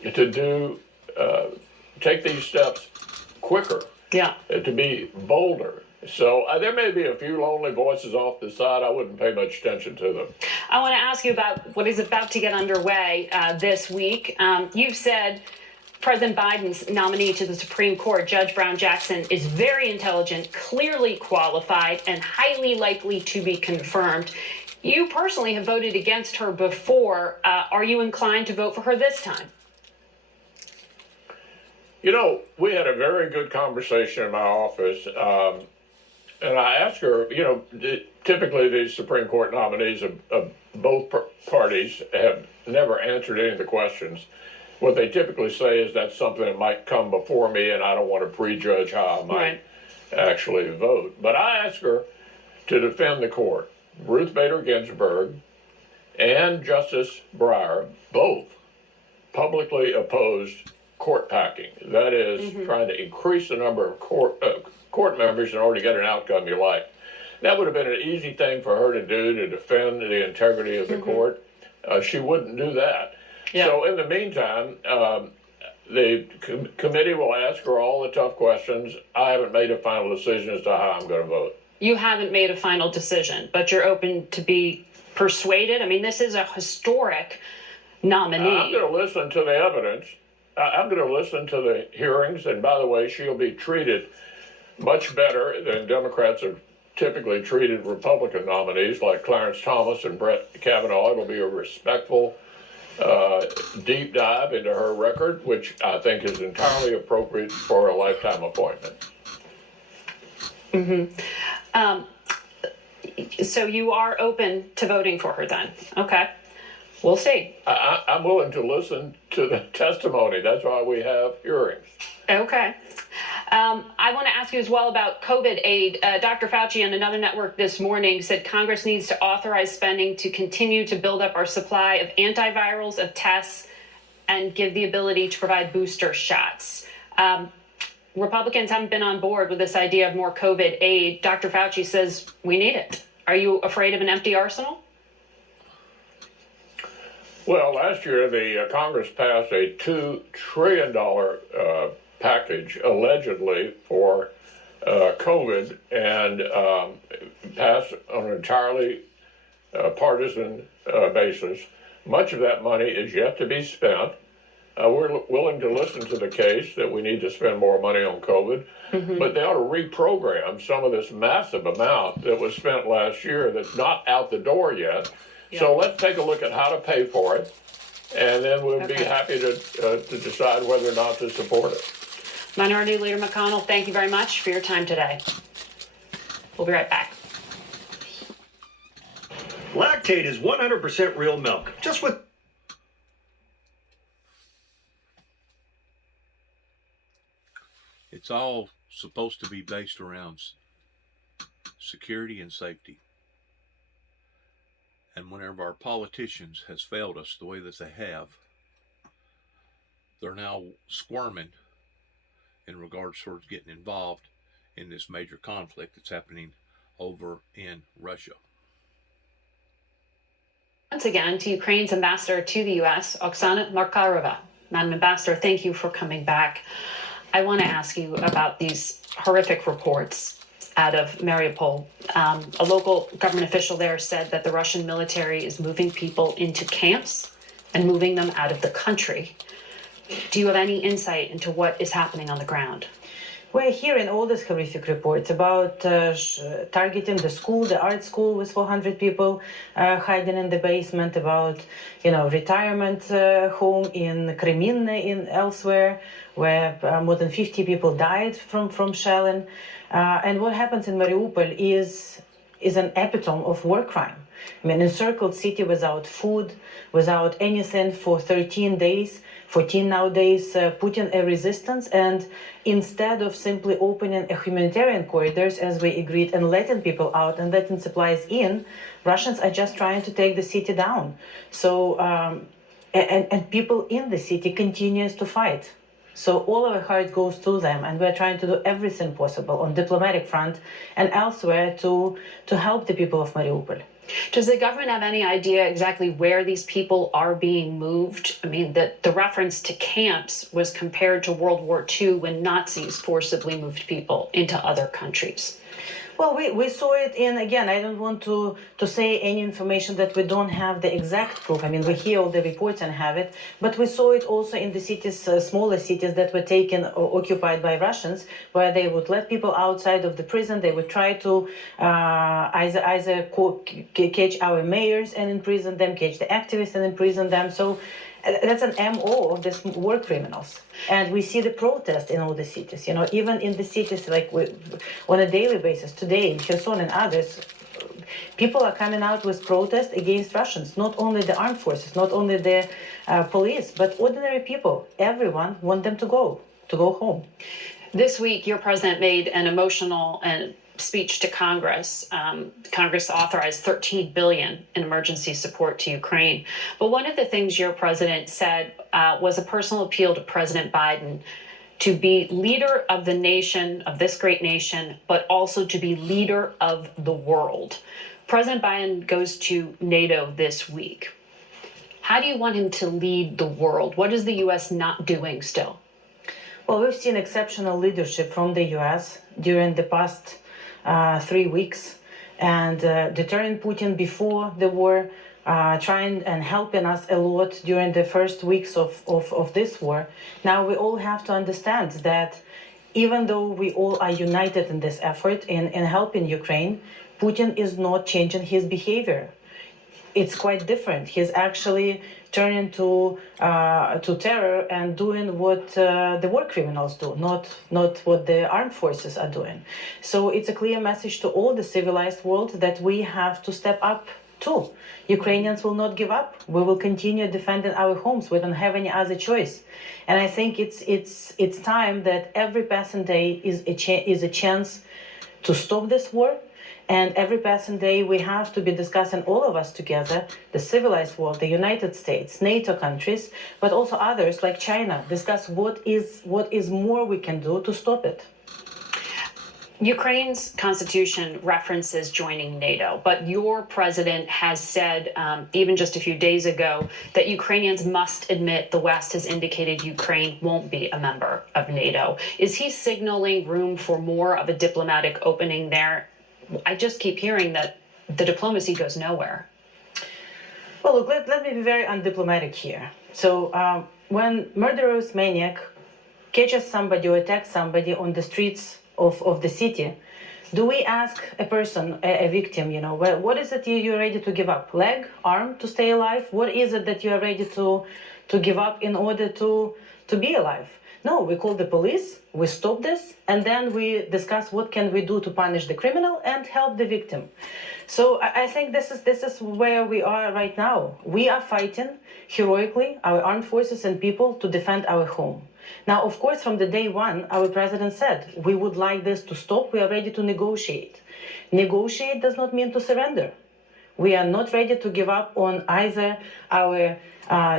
to take these steps quicker, to be bolder. So there may be a few lonely voices off the side. I wouldn't pay much attention to them. I want to ask you about what is about to get underway this week. You've said President Biden's nominee to the Supreme Court, Judge Brown Jackson, is very intelligent, clearly qualified, and highly likely to be confirmed. You personally have voted against her before. Are you inclined to vote for her this time? You know, we had a very good conversation in my office, and I asked her, you know, typically these Supreme Court nominees of both parties have never answered any of the questions. What they typically say is that's something that might come before me, and I don't want to prejudge how I might actually vote. But I asked her to defend the court. Ruth Bader Ginsburg and Justice Breyer both publicly opposed court packing. That is, trying to increase the number of court members in order to get an outcome you like. That would have been an easy thing for her to do, to defend the integrity of the court. She wouldn't do that. So in the meantime, the committee will ask her all the tough questions. I haven't made a final decision as to how I'm going to vote. You haven't made a final decision, but you're open to be persuaded. I mean, this is a historic nominee. I'm going to listen to the evidence. I'm going to listen to the hearings. And by the way, she'll be treated much better than Democrats have typically treated Republican nominees like Clarence Thomas and Brett Kavanaugh. It'll be a respectful, deep dive into her record, which I think is entirely appropriate for a lifetime appointment. So you are open to voting for her then? Okay. We'll see. I'm willing to listen to the testimony. That's why we have hearings. Okay. I want to ask you as well about COVID aid. Dr. Fauci on another network this morning said Congress needs to authorize spending to continue to build up our supply of antivirals, of tests, and give the ability to provide booster shots. Republicans haven't been on board with this idea of more COVID aid. Dr. Fauci says we need it. Are you afraid of an empty arsenal? Well, last year the Congress passed a $2 trillion package allegedly for COVID and passed on an entirely partisan basis. Much of that money is yet to be spent. We're willing to listen to the case that we need to spend more money on COVID, but they ought to reprogram some of this massive amount that was spent last year that's not out the door yet. Yeah. So let's take a look at how to pay for it, and then we'll be happy to decide whether or not to support it. Minority Leader McConnell, thank you very much for your time today. We'll be right back. Lactate is 100% real milk, just with... It's all supposed to be based around security and safety. And whenever our politicians has failed us the way that they have, they're now squirming in regards towards getting involved in this major conflict that's happening over in Russia. Once again, to Ukraine's ambassador to the U.S., Oksana Markarova. Madam Ambassador, thank you for coming back. I want to ask you about these horrific reports out of Mariupol. A local government official there said that the Russian military is moving people into camps and moving them out of the country. Do you have any insight into what is happening on the ground? We're hearing all these horrific reports about targeting the school, the art school with 400 people hiding in the basement, about, retirement home in Kreminne, in elsewhere, where more than 50 people died from shelling. And what happens in Mariupol is an epitome of war crime. I mean, encircled city without food, without anything for 13 days. 14 nowadays, putting a resistance, and instead of simply opening a humanitarian corridors as we agreed and letting people out and letting supplies in, Russians are just trying to take the city down. So, and people in the city continues to fight. So all of our heart goes to them, and we're trying to do everything possible on diplomatic front and elsewhere to help the people of Mariupol. Does the government have any idea exactly where these people are being moved? I mean, the reference to camps was compared to World War II when Nazis forcibly moved people into other countries. Well, we saw it in, again, I don't want to say any information that we don't have the exact proof. I mean, we hear all the reports and have it, but we saw it also in the cities, smaller cities that were taken or occupied by Russians, where they would let people outside of the prison. They would try to either catch our mayors and imprison them, catch the activists and imprison them. So that's an MO of these war criminals. And we see the protest in all the cities, even in the cities like on a daily basis today in Kherson and others, people are coming out with protest against Russians, not only the armed forces, not only the police, but ordinary people. Everyone want them to go home. This week, your president made an emotional speech to Congress. Congress authorized $13 billion in emergency support to Ukraine. But one of the things your president said was a personal appeal to President Biden to be leader of the nation, of this great nation, but also to be leader of the world. President Biden goes to NATO this week. How do you want him to lead the world? What is the U.S. not doing still? Well, we've seen exceptional leadership from the U.S. during the past 3 weeks and deterring Putin before the war, trying and helping us a lot during the first weeks of this war. Now we all have to understand that even though we all are united in this effort in helping Ukraine, Putin is not changing his behavior. It's quite different. He's actually turning to terror and doing what the war criminals do, not what the armed forces are doing. So it's a clear message to all the civilized world that we have to step up too. Ukrainians will not give up. We will continue defending our homes. We don't have any other choice. And I think it's time that every passing day is a chance to stop this war. And every passing day, we have to be discussing, all of us together, the civilized world, the United States, NATO countries, but also others like China, discuss what is more we can do to stop it. Ukraine's constitution references joining NATO, but your president has said, even just a few days ago, that Ukrainians must admit the West has indicated Ukraine won't be a member of NATO. Is he signaling room for more of a diplomatic opening there? I just keep hearing that the diplomacy goes nowhere. Well, look, let me be very undiplomatic here. So when murderous maniac catches somebody or attacks somebody on the streets of the city, do we ask a person, a victim, well, what is it you're ready to give up? Leg, arm to stay alive? What is it that you are ready to give up in order to be alive? No, we call the police, we stop this, and then we discuss what can we do to punish the criminal and help the victim. So I think this is where we are right now. We are fighting heroically, our armed forces and people, to defend our home. Now, of course, from the day one, our president said, we would like this to stop, we are ready to negotiate. Negotiate does not mean to surrender. We are not ready to give up on either our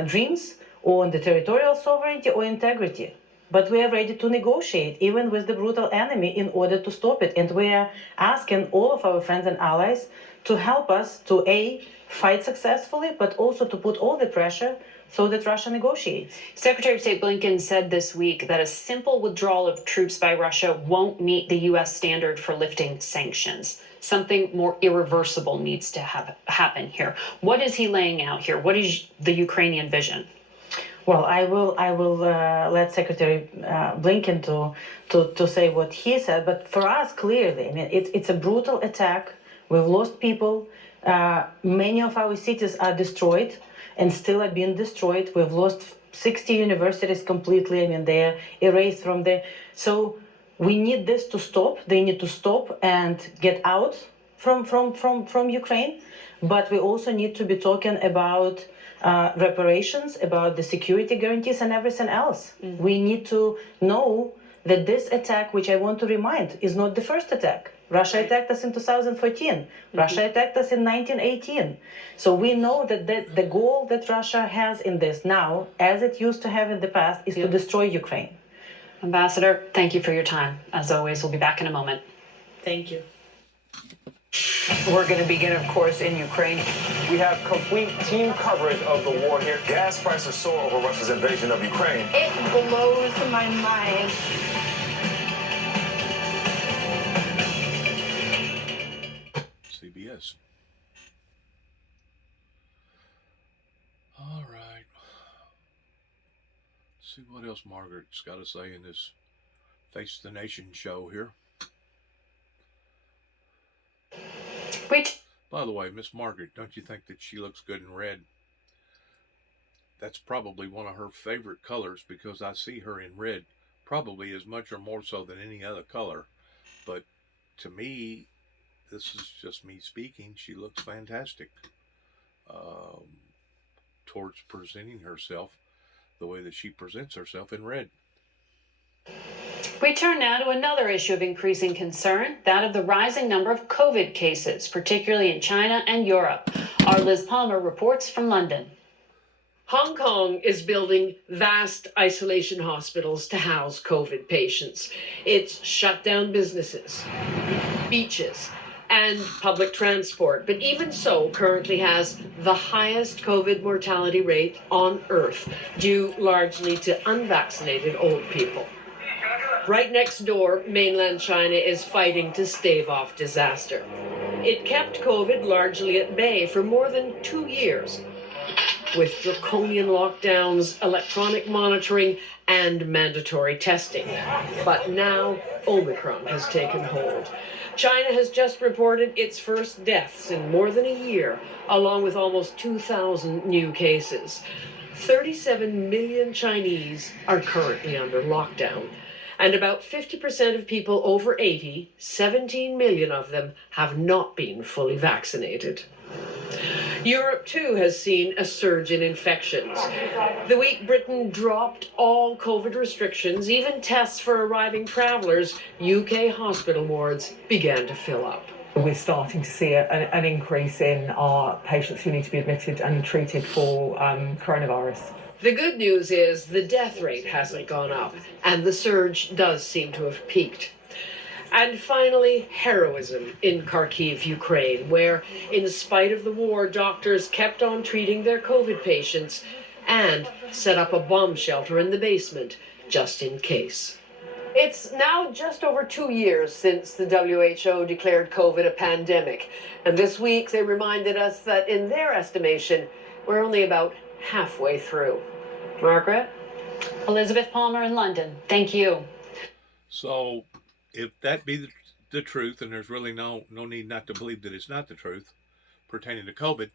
dreams or on the territorial sovereignty or integrity. But we are ready to negotiate, even with the brutal enemy, in order to stop it. And we are asking all of our friends and allies to help us to, A, fight successfully, but also to put all the pressure so that Russia negotiates. Secretary of State Blinken said this week that a simple withdrawal of troops by Russia won't meet the U.S. standard for lifting sanctions. Something more irreversible needs to happen here. What is he laying out here? What is the Ukrainian vision? Well, I will let Secretary Blinken to say what he said. But for us, clearly, I mean, it's a brutal attack. We've lost people. Many of our cities are destroyed and still are being destroyed. We've lost 60 universities completely. I mean, they're erased from there. So we need this to stop. They need to stop and get out from Ukraine. But we also need to be talking about reparations, about the security guarantees and everything else. Mm-hmm. We need to know that this attack, which I want to remind, is not the first attack. Russia attacked us in 2014. Mm-hmm. Russia attacked us in 1918. So we know that the goal that Russia has in this now, as it used to have in the past, is to destroy Ukraine. Ambassador, thank you for your time. As always, we'll be back in a moment. Thank you. We're going to begin, of course, in Ukraine. We have complete team coverage of the war here. Gas prices soar over Russia's invasion of Ukraine. It blows my mind. CBS. All right. Let's see what else Margaret's got to say in this Face the Nation show here. By the way, Miss Margaret, don't you think that she looks good in red? That's probably one of her favorite colors because I see her in red probably as much or more so than any other color. But to me, this is just me speaking, she looks fantastic towards presenting herself the way that she presents herself in red. We turn now to another issue of increasing concern, that of the rising number of COVID cases, particularly in China and Europe. Our Liz Palmer reports from London. Hong Kong is building vast isolation hospitals to house COVID patients. It's shut down businesses, beaches, and public transport. But even so, currently has the highest COVID mortality rate on Earth, due largely to unvaccinated old people. Right next door, mainland China is fighting to stave off disaster. It kept COVID largely at bay for more than 2 years, with draconian lockdowns, electronic monitoring, and mandatory testing. But now, Omicron has taken hold. China has just reported its first deaths in more than a year, along with almost 2,000 new cases. 37 million Chinese are currently under lockdown. And about 50% of people over 80, 17 million of them, have not been fully vaccinated. Europe, too, has seen a surge in infections. The week Britain dropped all COVID restrictions, even tests for arriving travellers, UK hospital wards began to fill up. We're starting to see an increase in our patients who need to be admitted and treated for coronavirus. The good news is the death rate hasn't gone up, and the surge does seem to have peaked. And finally, heroism in Kharkiv, Ukraine, where, in spite of the war, doctors kept on treating their COVID patients and set up a bomb shelter in the basement, just in case. It's now just over 2 years since the WHO declared COVID a pandemic, and this week they reminded us that, in their estimation, we're only about halfway through. Margaret? Elizabeth Palmer in London. Thank you. So, if that be the truth, and there's really no need not to believe that it's not the truth pertaining to COVID,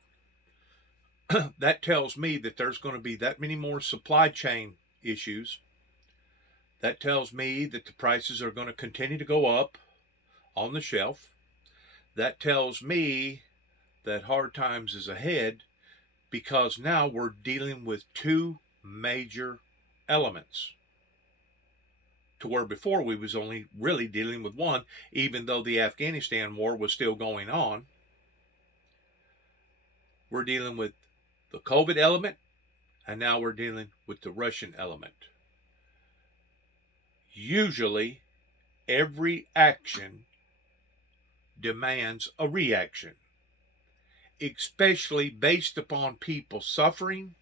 that tells me that there's going to be that many more supply chain issues. That tells me that the prices are going to continue to go up on the shelf. That tells me that hard times is ahead, because now we're dealing with two major elements, to where before we was only really dealing with one, even though the Afghanistan war was still going on. We're dealing with the COVID element, and now we're dealing with the Russian element. Usually, every action demands a reaction, especially based upon people suffering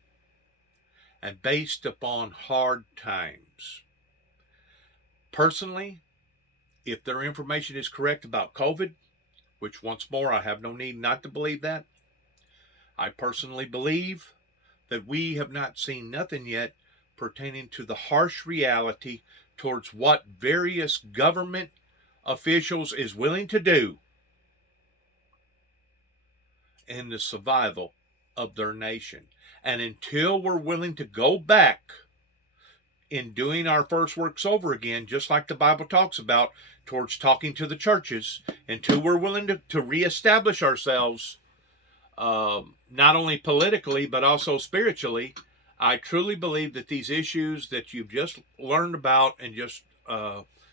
and based upon hard times. Personally, if their information is correct about COVID, which once more I have no need not to believe that, I personally believe that we have not seen nothing yet pertaining to the harsh reality towards what various government officials is willing to do in the survival of their nation. And until we're willing to go back in doing our first works over again, just like the Bible talks about, towards talking to the churches, until we're willing to reestablish ourselves, not only politically, but also spiritually, I truly believe that these issues that you've just learned about and just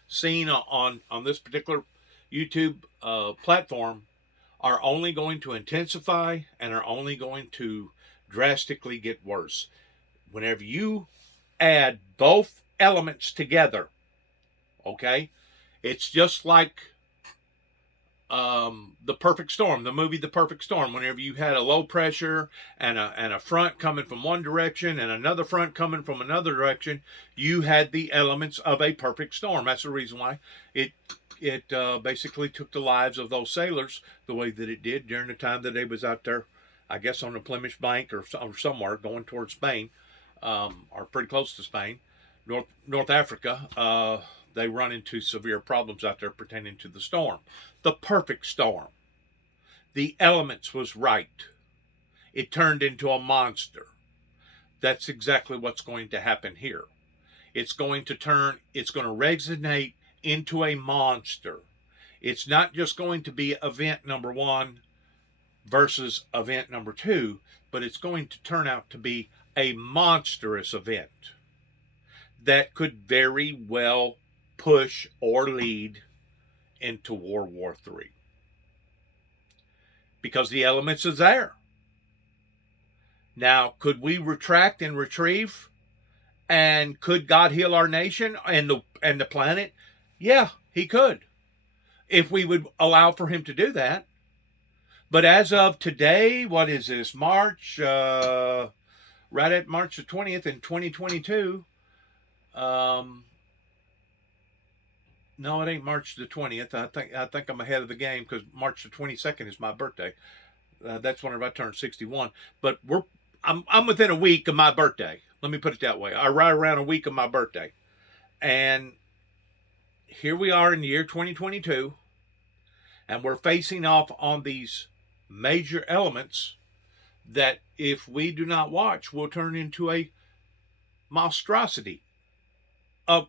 seen on this particular YouTube platform are only going to intensify and are only going to drastically get worse. Whenever you add both elements together, okay, it's just like The Perfect Storm, the movie The Perfect Storm. Whenever you had a low pressure and a front coming from one direction and another front coming from another direction, you had the elements of a perfect storm. That's the reason why it basically took the lives of those sailors the way that it did during the time that they was out there, I guess on the Plymouth Bank or somewhere going towards Spain, or pretty close to Spain, North Africa. They run into severe problems out there pertaining to the storm. The perfect storm. The elements was right. It turned into a monster. That's exactly what's going to happen here. It's going to resonate into a monster. It's not just going to be event number 1 versus event number 2, but it's going to turn out to be a monstrous event that could very well push or lead into World War III. Because the elements is there. Now, could we retract and retrieve? And could God heal our nation and the planet? Yeah, he could, if we would allow for him to do that. But as of today, what is this, March, right at March the 20th in 2022, No, it ain't March the 20th. I think I'm ahead of the game because March the 22nd is my birthday. That's whenever I turn 61. But I'm within a week of my birthday. Let me put it that way. I right around a week of my birthday, and here we are in the year 2022, and we're facing off on these major elements that, if we do not watch, will turn into a monstrosity, a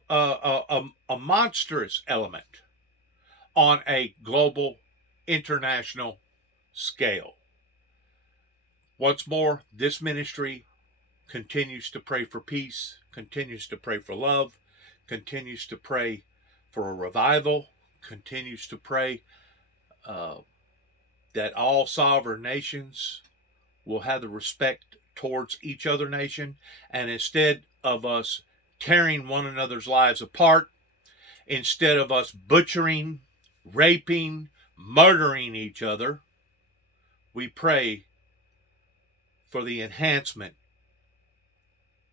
monstrous element on a global, international scale. Once more, this ministry continues to pray for peace, continues to pray for love, continues to pray for a revival, continues to pray that all sovereign nations will have the respect towards each other nation, and instead of us tearing one another's lives apart, instead of us butchering, raping, murdering each other, we pray for the enhancement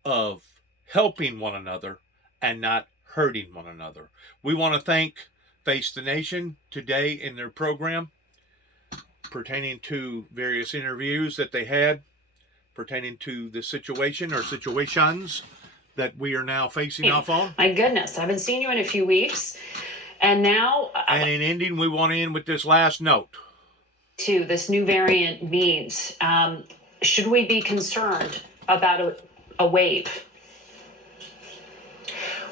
of helping one another and not hurting one another. We want to thank Face the Nation today in their program pertaining to various interviews that they had pertaining to the situation or situations that we are now facing off on. My goodness, I haven't seen you in a few weeks. And now... and in ending, we want to end with this last note. To this new variant means, should we be concerned about a wave?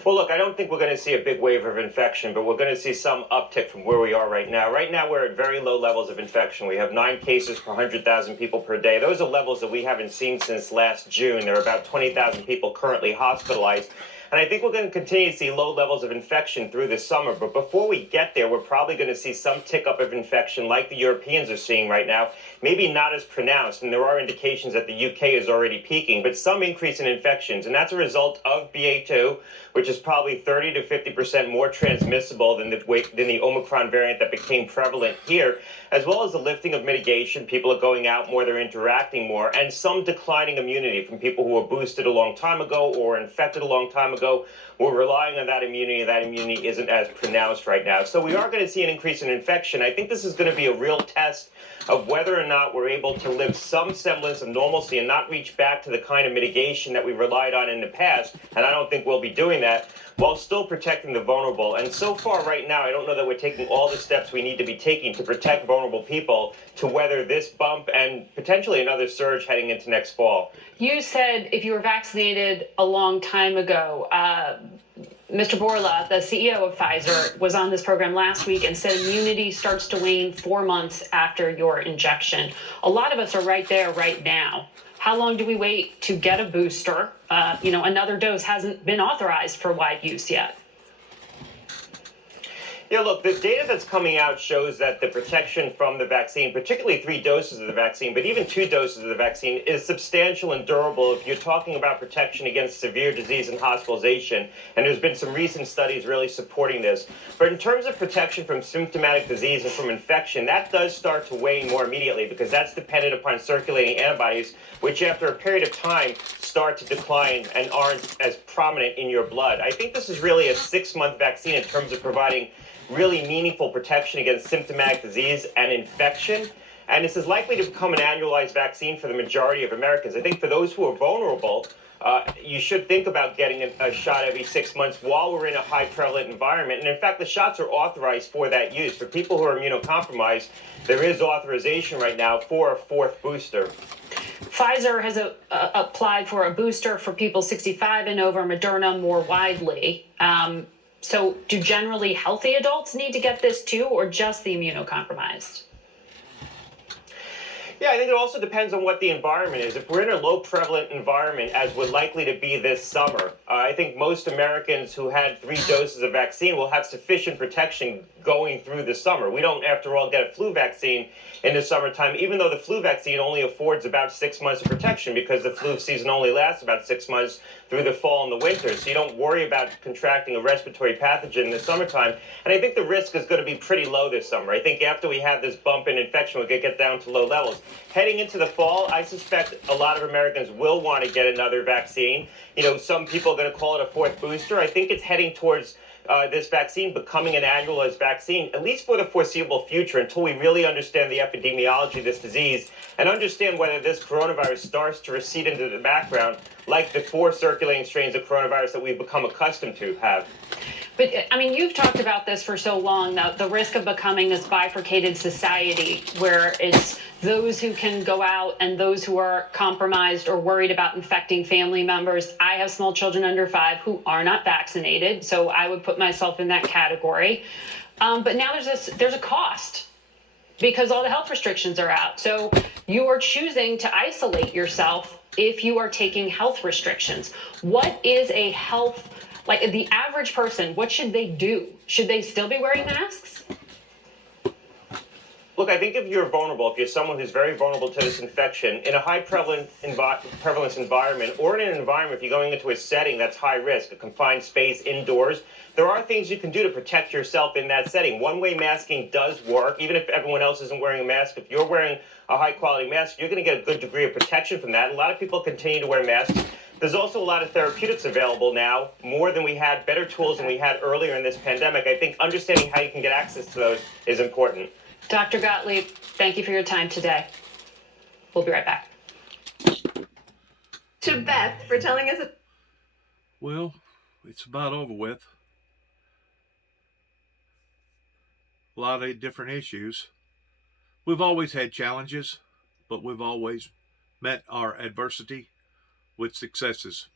Well, look, I don't think we're going to see a big wave of infection, but we're going to see some uptick from where we are right now. Right now, we're at very low levels of infection. We have 9 cases per 100,000 people per day. Those are levels that we haven't seen since last June. There are about 20,000 people currently hospitalized. And I think we're going to continue to see low levels of infection through the summer. But before we get there, we're probably going to see some tick up of infection like the Europeans are seeing right now. Maybe not as pronounced, and there are indications that the UK is already peaking, but some increase in infections. And that's a result of BA2, which is probably 30 to 50% more transmissible than the Omicron variant that became prevalent here, as well as the lifting of mitigation. People are going out more, they're interacting more, and some declining immunity from people who were boosted a long time ago or infected a long time ago. We're relying on that immunity, and that immunity isn't as pronounced right now. So we are going to see an increase in infection. I think this is going to be a real test of whether or not we're able to live some semblance of normalcy and not reach back to the kind of mitigation that we relied on in the past. And I don't think we'll be doing that while still protecting the vulnerable. And so far right now, I don't know that we're taking all the steps we need to be taking to protect vulnerable people to weather this bump and potentially another surge heading into next fall. You said if you were vaccinated a long time ago, Mr. Bourla, the CEO of Pfizer, was on this program last week and said immunity starts to wane 4 months after your injection. A lot of us are right there right now. How long do we wait to get a booster? Another dose hasn't been authorized for wide use yet. Yeah, look, the data that's coming out shows that the protection from the vaccine, particularly 3 doses of the vaccine, but even 2 doses of the vaccine, is substantial and durable if you're talking about protection against severe disease and hospitalization. And there's been some recent studies really supporting this. But in terms of protection from symptomatic disease and from infection, that does start to wane more immediately because that's dependent upon circulating antibodies, which after a period of time start to decline and aren't as prominent in your blood. I think this is really a 6-month vaccine in terms of providing really meaningful protection against symptomatic disease and infection. And this is likely to become an annualized vaccine for the majority of Americans. I think for those who are vulnerable, you should think about getting a shot every 6 months while we're in a high prevalent environment. And in fact, the shots are authorized for that use. For people who are immunocompromised, there is authorization right now for a 4th booster. Pfizer has applied for a booster for people 65 and over, Moderna more widely. So do generally healthy adults need to get this too, or just the immunocompromised? Yeah, I think it also depends on what the environment is. If we're in a low prevalent environment, as we're likely to be this summer, I think most Americans who had 3 doses of vaccine will have sufficient protection going through the summer. We don't, after all, get a flu vaccine in the summertime, even though the flu vaccine only affords about 6 months of protection because the flu season only lasts about 6 months through the fall and the winter. So you don't worry about contracting a respiratory pathogen in the summertime. And I think the risk is going to be pretty low this summer. I think after we have this bump in infection, we're going to get down to low levels. Heading into the fall, I suspect a lot of Americans will want to get another vaccine. Some people are going to call it a 4th booster. I think it's heading towards this vaccine becoming an annualized vaccine, at least for the foreseeable future, until we really understand the epidemiology of this disease and understand whether this coronavirus starts to recede into the background like the 4 circulating strains of coronavirus that we've become accustomed to have. But I mean, you've talked about this for so long now, the risk of becoming this bifurcated society where it's those who can go out and those who are compromised or worried about infecting family members. I have small children under 5 who are not vaccinated, so I would put myself in that category. But now there's a cost because all the health restrictions are out. So you are choosing to isolate yourself if you are taking health restrictions. What is a health, like the average person, what should they do? Should they still be wearing masks? Look, I think if you're vulnerable, if you're someone who's very vulnerable to this infection, in a high prevalence environment, or in an environment, if you're going into a setting that's high risk, a confined space indoors, there are things you can do to protect yourself in that setting. One-way masking does work, even if everyone else isn't wearing a mask. If you're wearing a high-quality mask, you're going to get a good degree of protection from that. A lot of people continue to wear masks. There's also a lot of therapeutics available now, more than we had, better tools than we had earlier in this pandemic. I think understanding how you can get access to those is important. Dr. Gottlieb, thank you for your time today. We'll be right back. To Beth for telling us. Well, it's about over with. A lot of different issues. We've always had challenges, but we've always met our adversity with successes.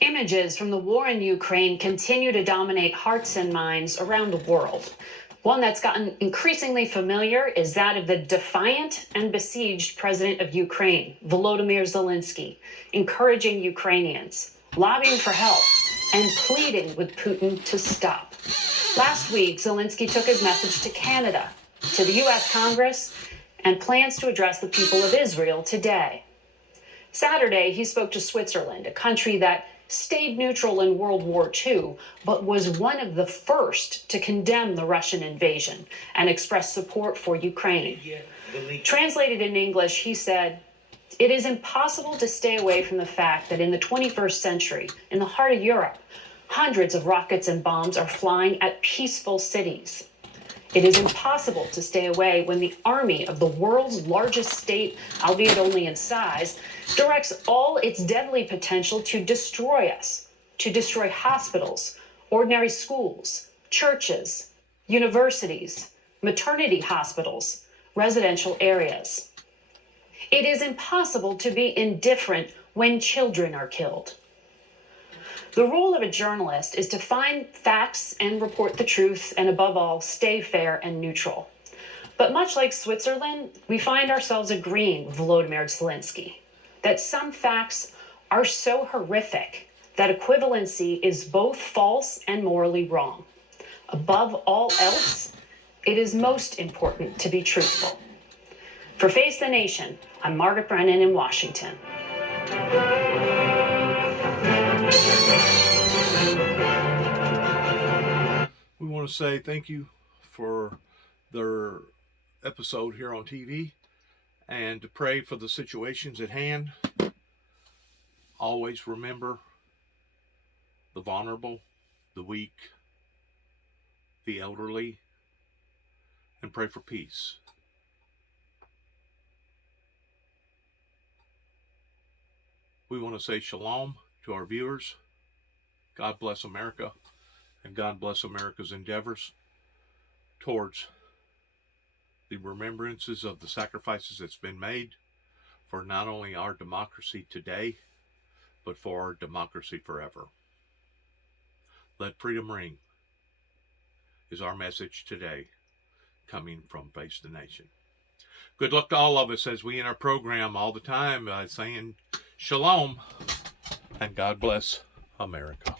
Images from the war in Ukraine continue to dominate hearts and minds around the world. One that's gotten increasingly familiar is that of the defiant and besieged president of Ukraine, Volodymyr Zelensky, encouraging Ukrainians, lobbying for help, and pleading with Putin to stop. Last week, Zelensky took his message to Canada, to the U.S. Congress, and plans to address the people of Israel today. Saturday, he spoke to Switzerland, a country that stayed neutral in World War II, but was one of the first to condemn the Russian invasion and express support for Ukraine. Translated in English, he said, "It is impossible to stay away from the fact that in the 21st century, in the heart of Europe, hundreds of rockets and bombs are flying at peaceful cities. It is impossible to stay away when the army of the world's largest state, albeit only in size, directs all its deadly potential to destroy us, to destroy hospitals, ordinary schools, churches, universities, maternity hospitals, residential areas. It is impossible to be indifferent when children are killed. The role of a journalist is to find facts and report the truth, and above all, stay fair and neutral. But much like Switzerland, we find ourselves agreeing with Volodymyr Zelensky that some facts are so horrific that equivalency is both false and morally wrong. Above all else, it is most important to be truthful. For Face the Nation, I'm Margaret Brennan in Washington. We want to say thank you for their episode here on TV and to pray for the situations at hand. Always remember the vulnerable, the weak, the elderly, and pray for peace. We want to say shalom to our viewers. God bless America, and God bless America's endeavors towards the remembrances of the sacrifices that's been made for not only our democracy today, but for our democracy forever. Let freedom ring is our message today, coming from Face the Nation. Good luck to all of us as we end our program all the time saying shalom and God bless America.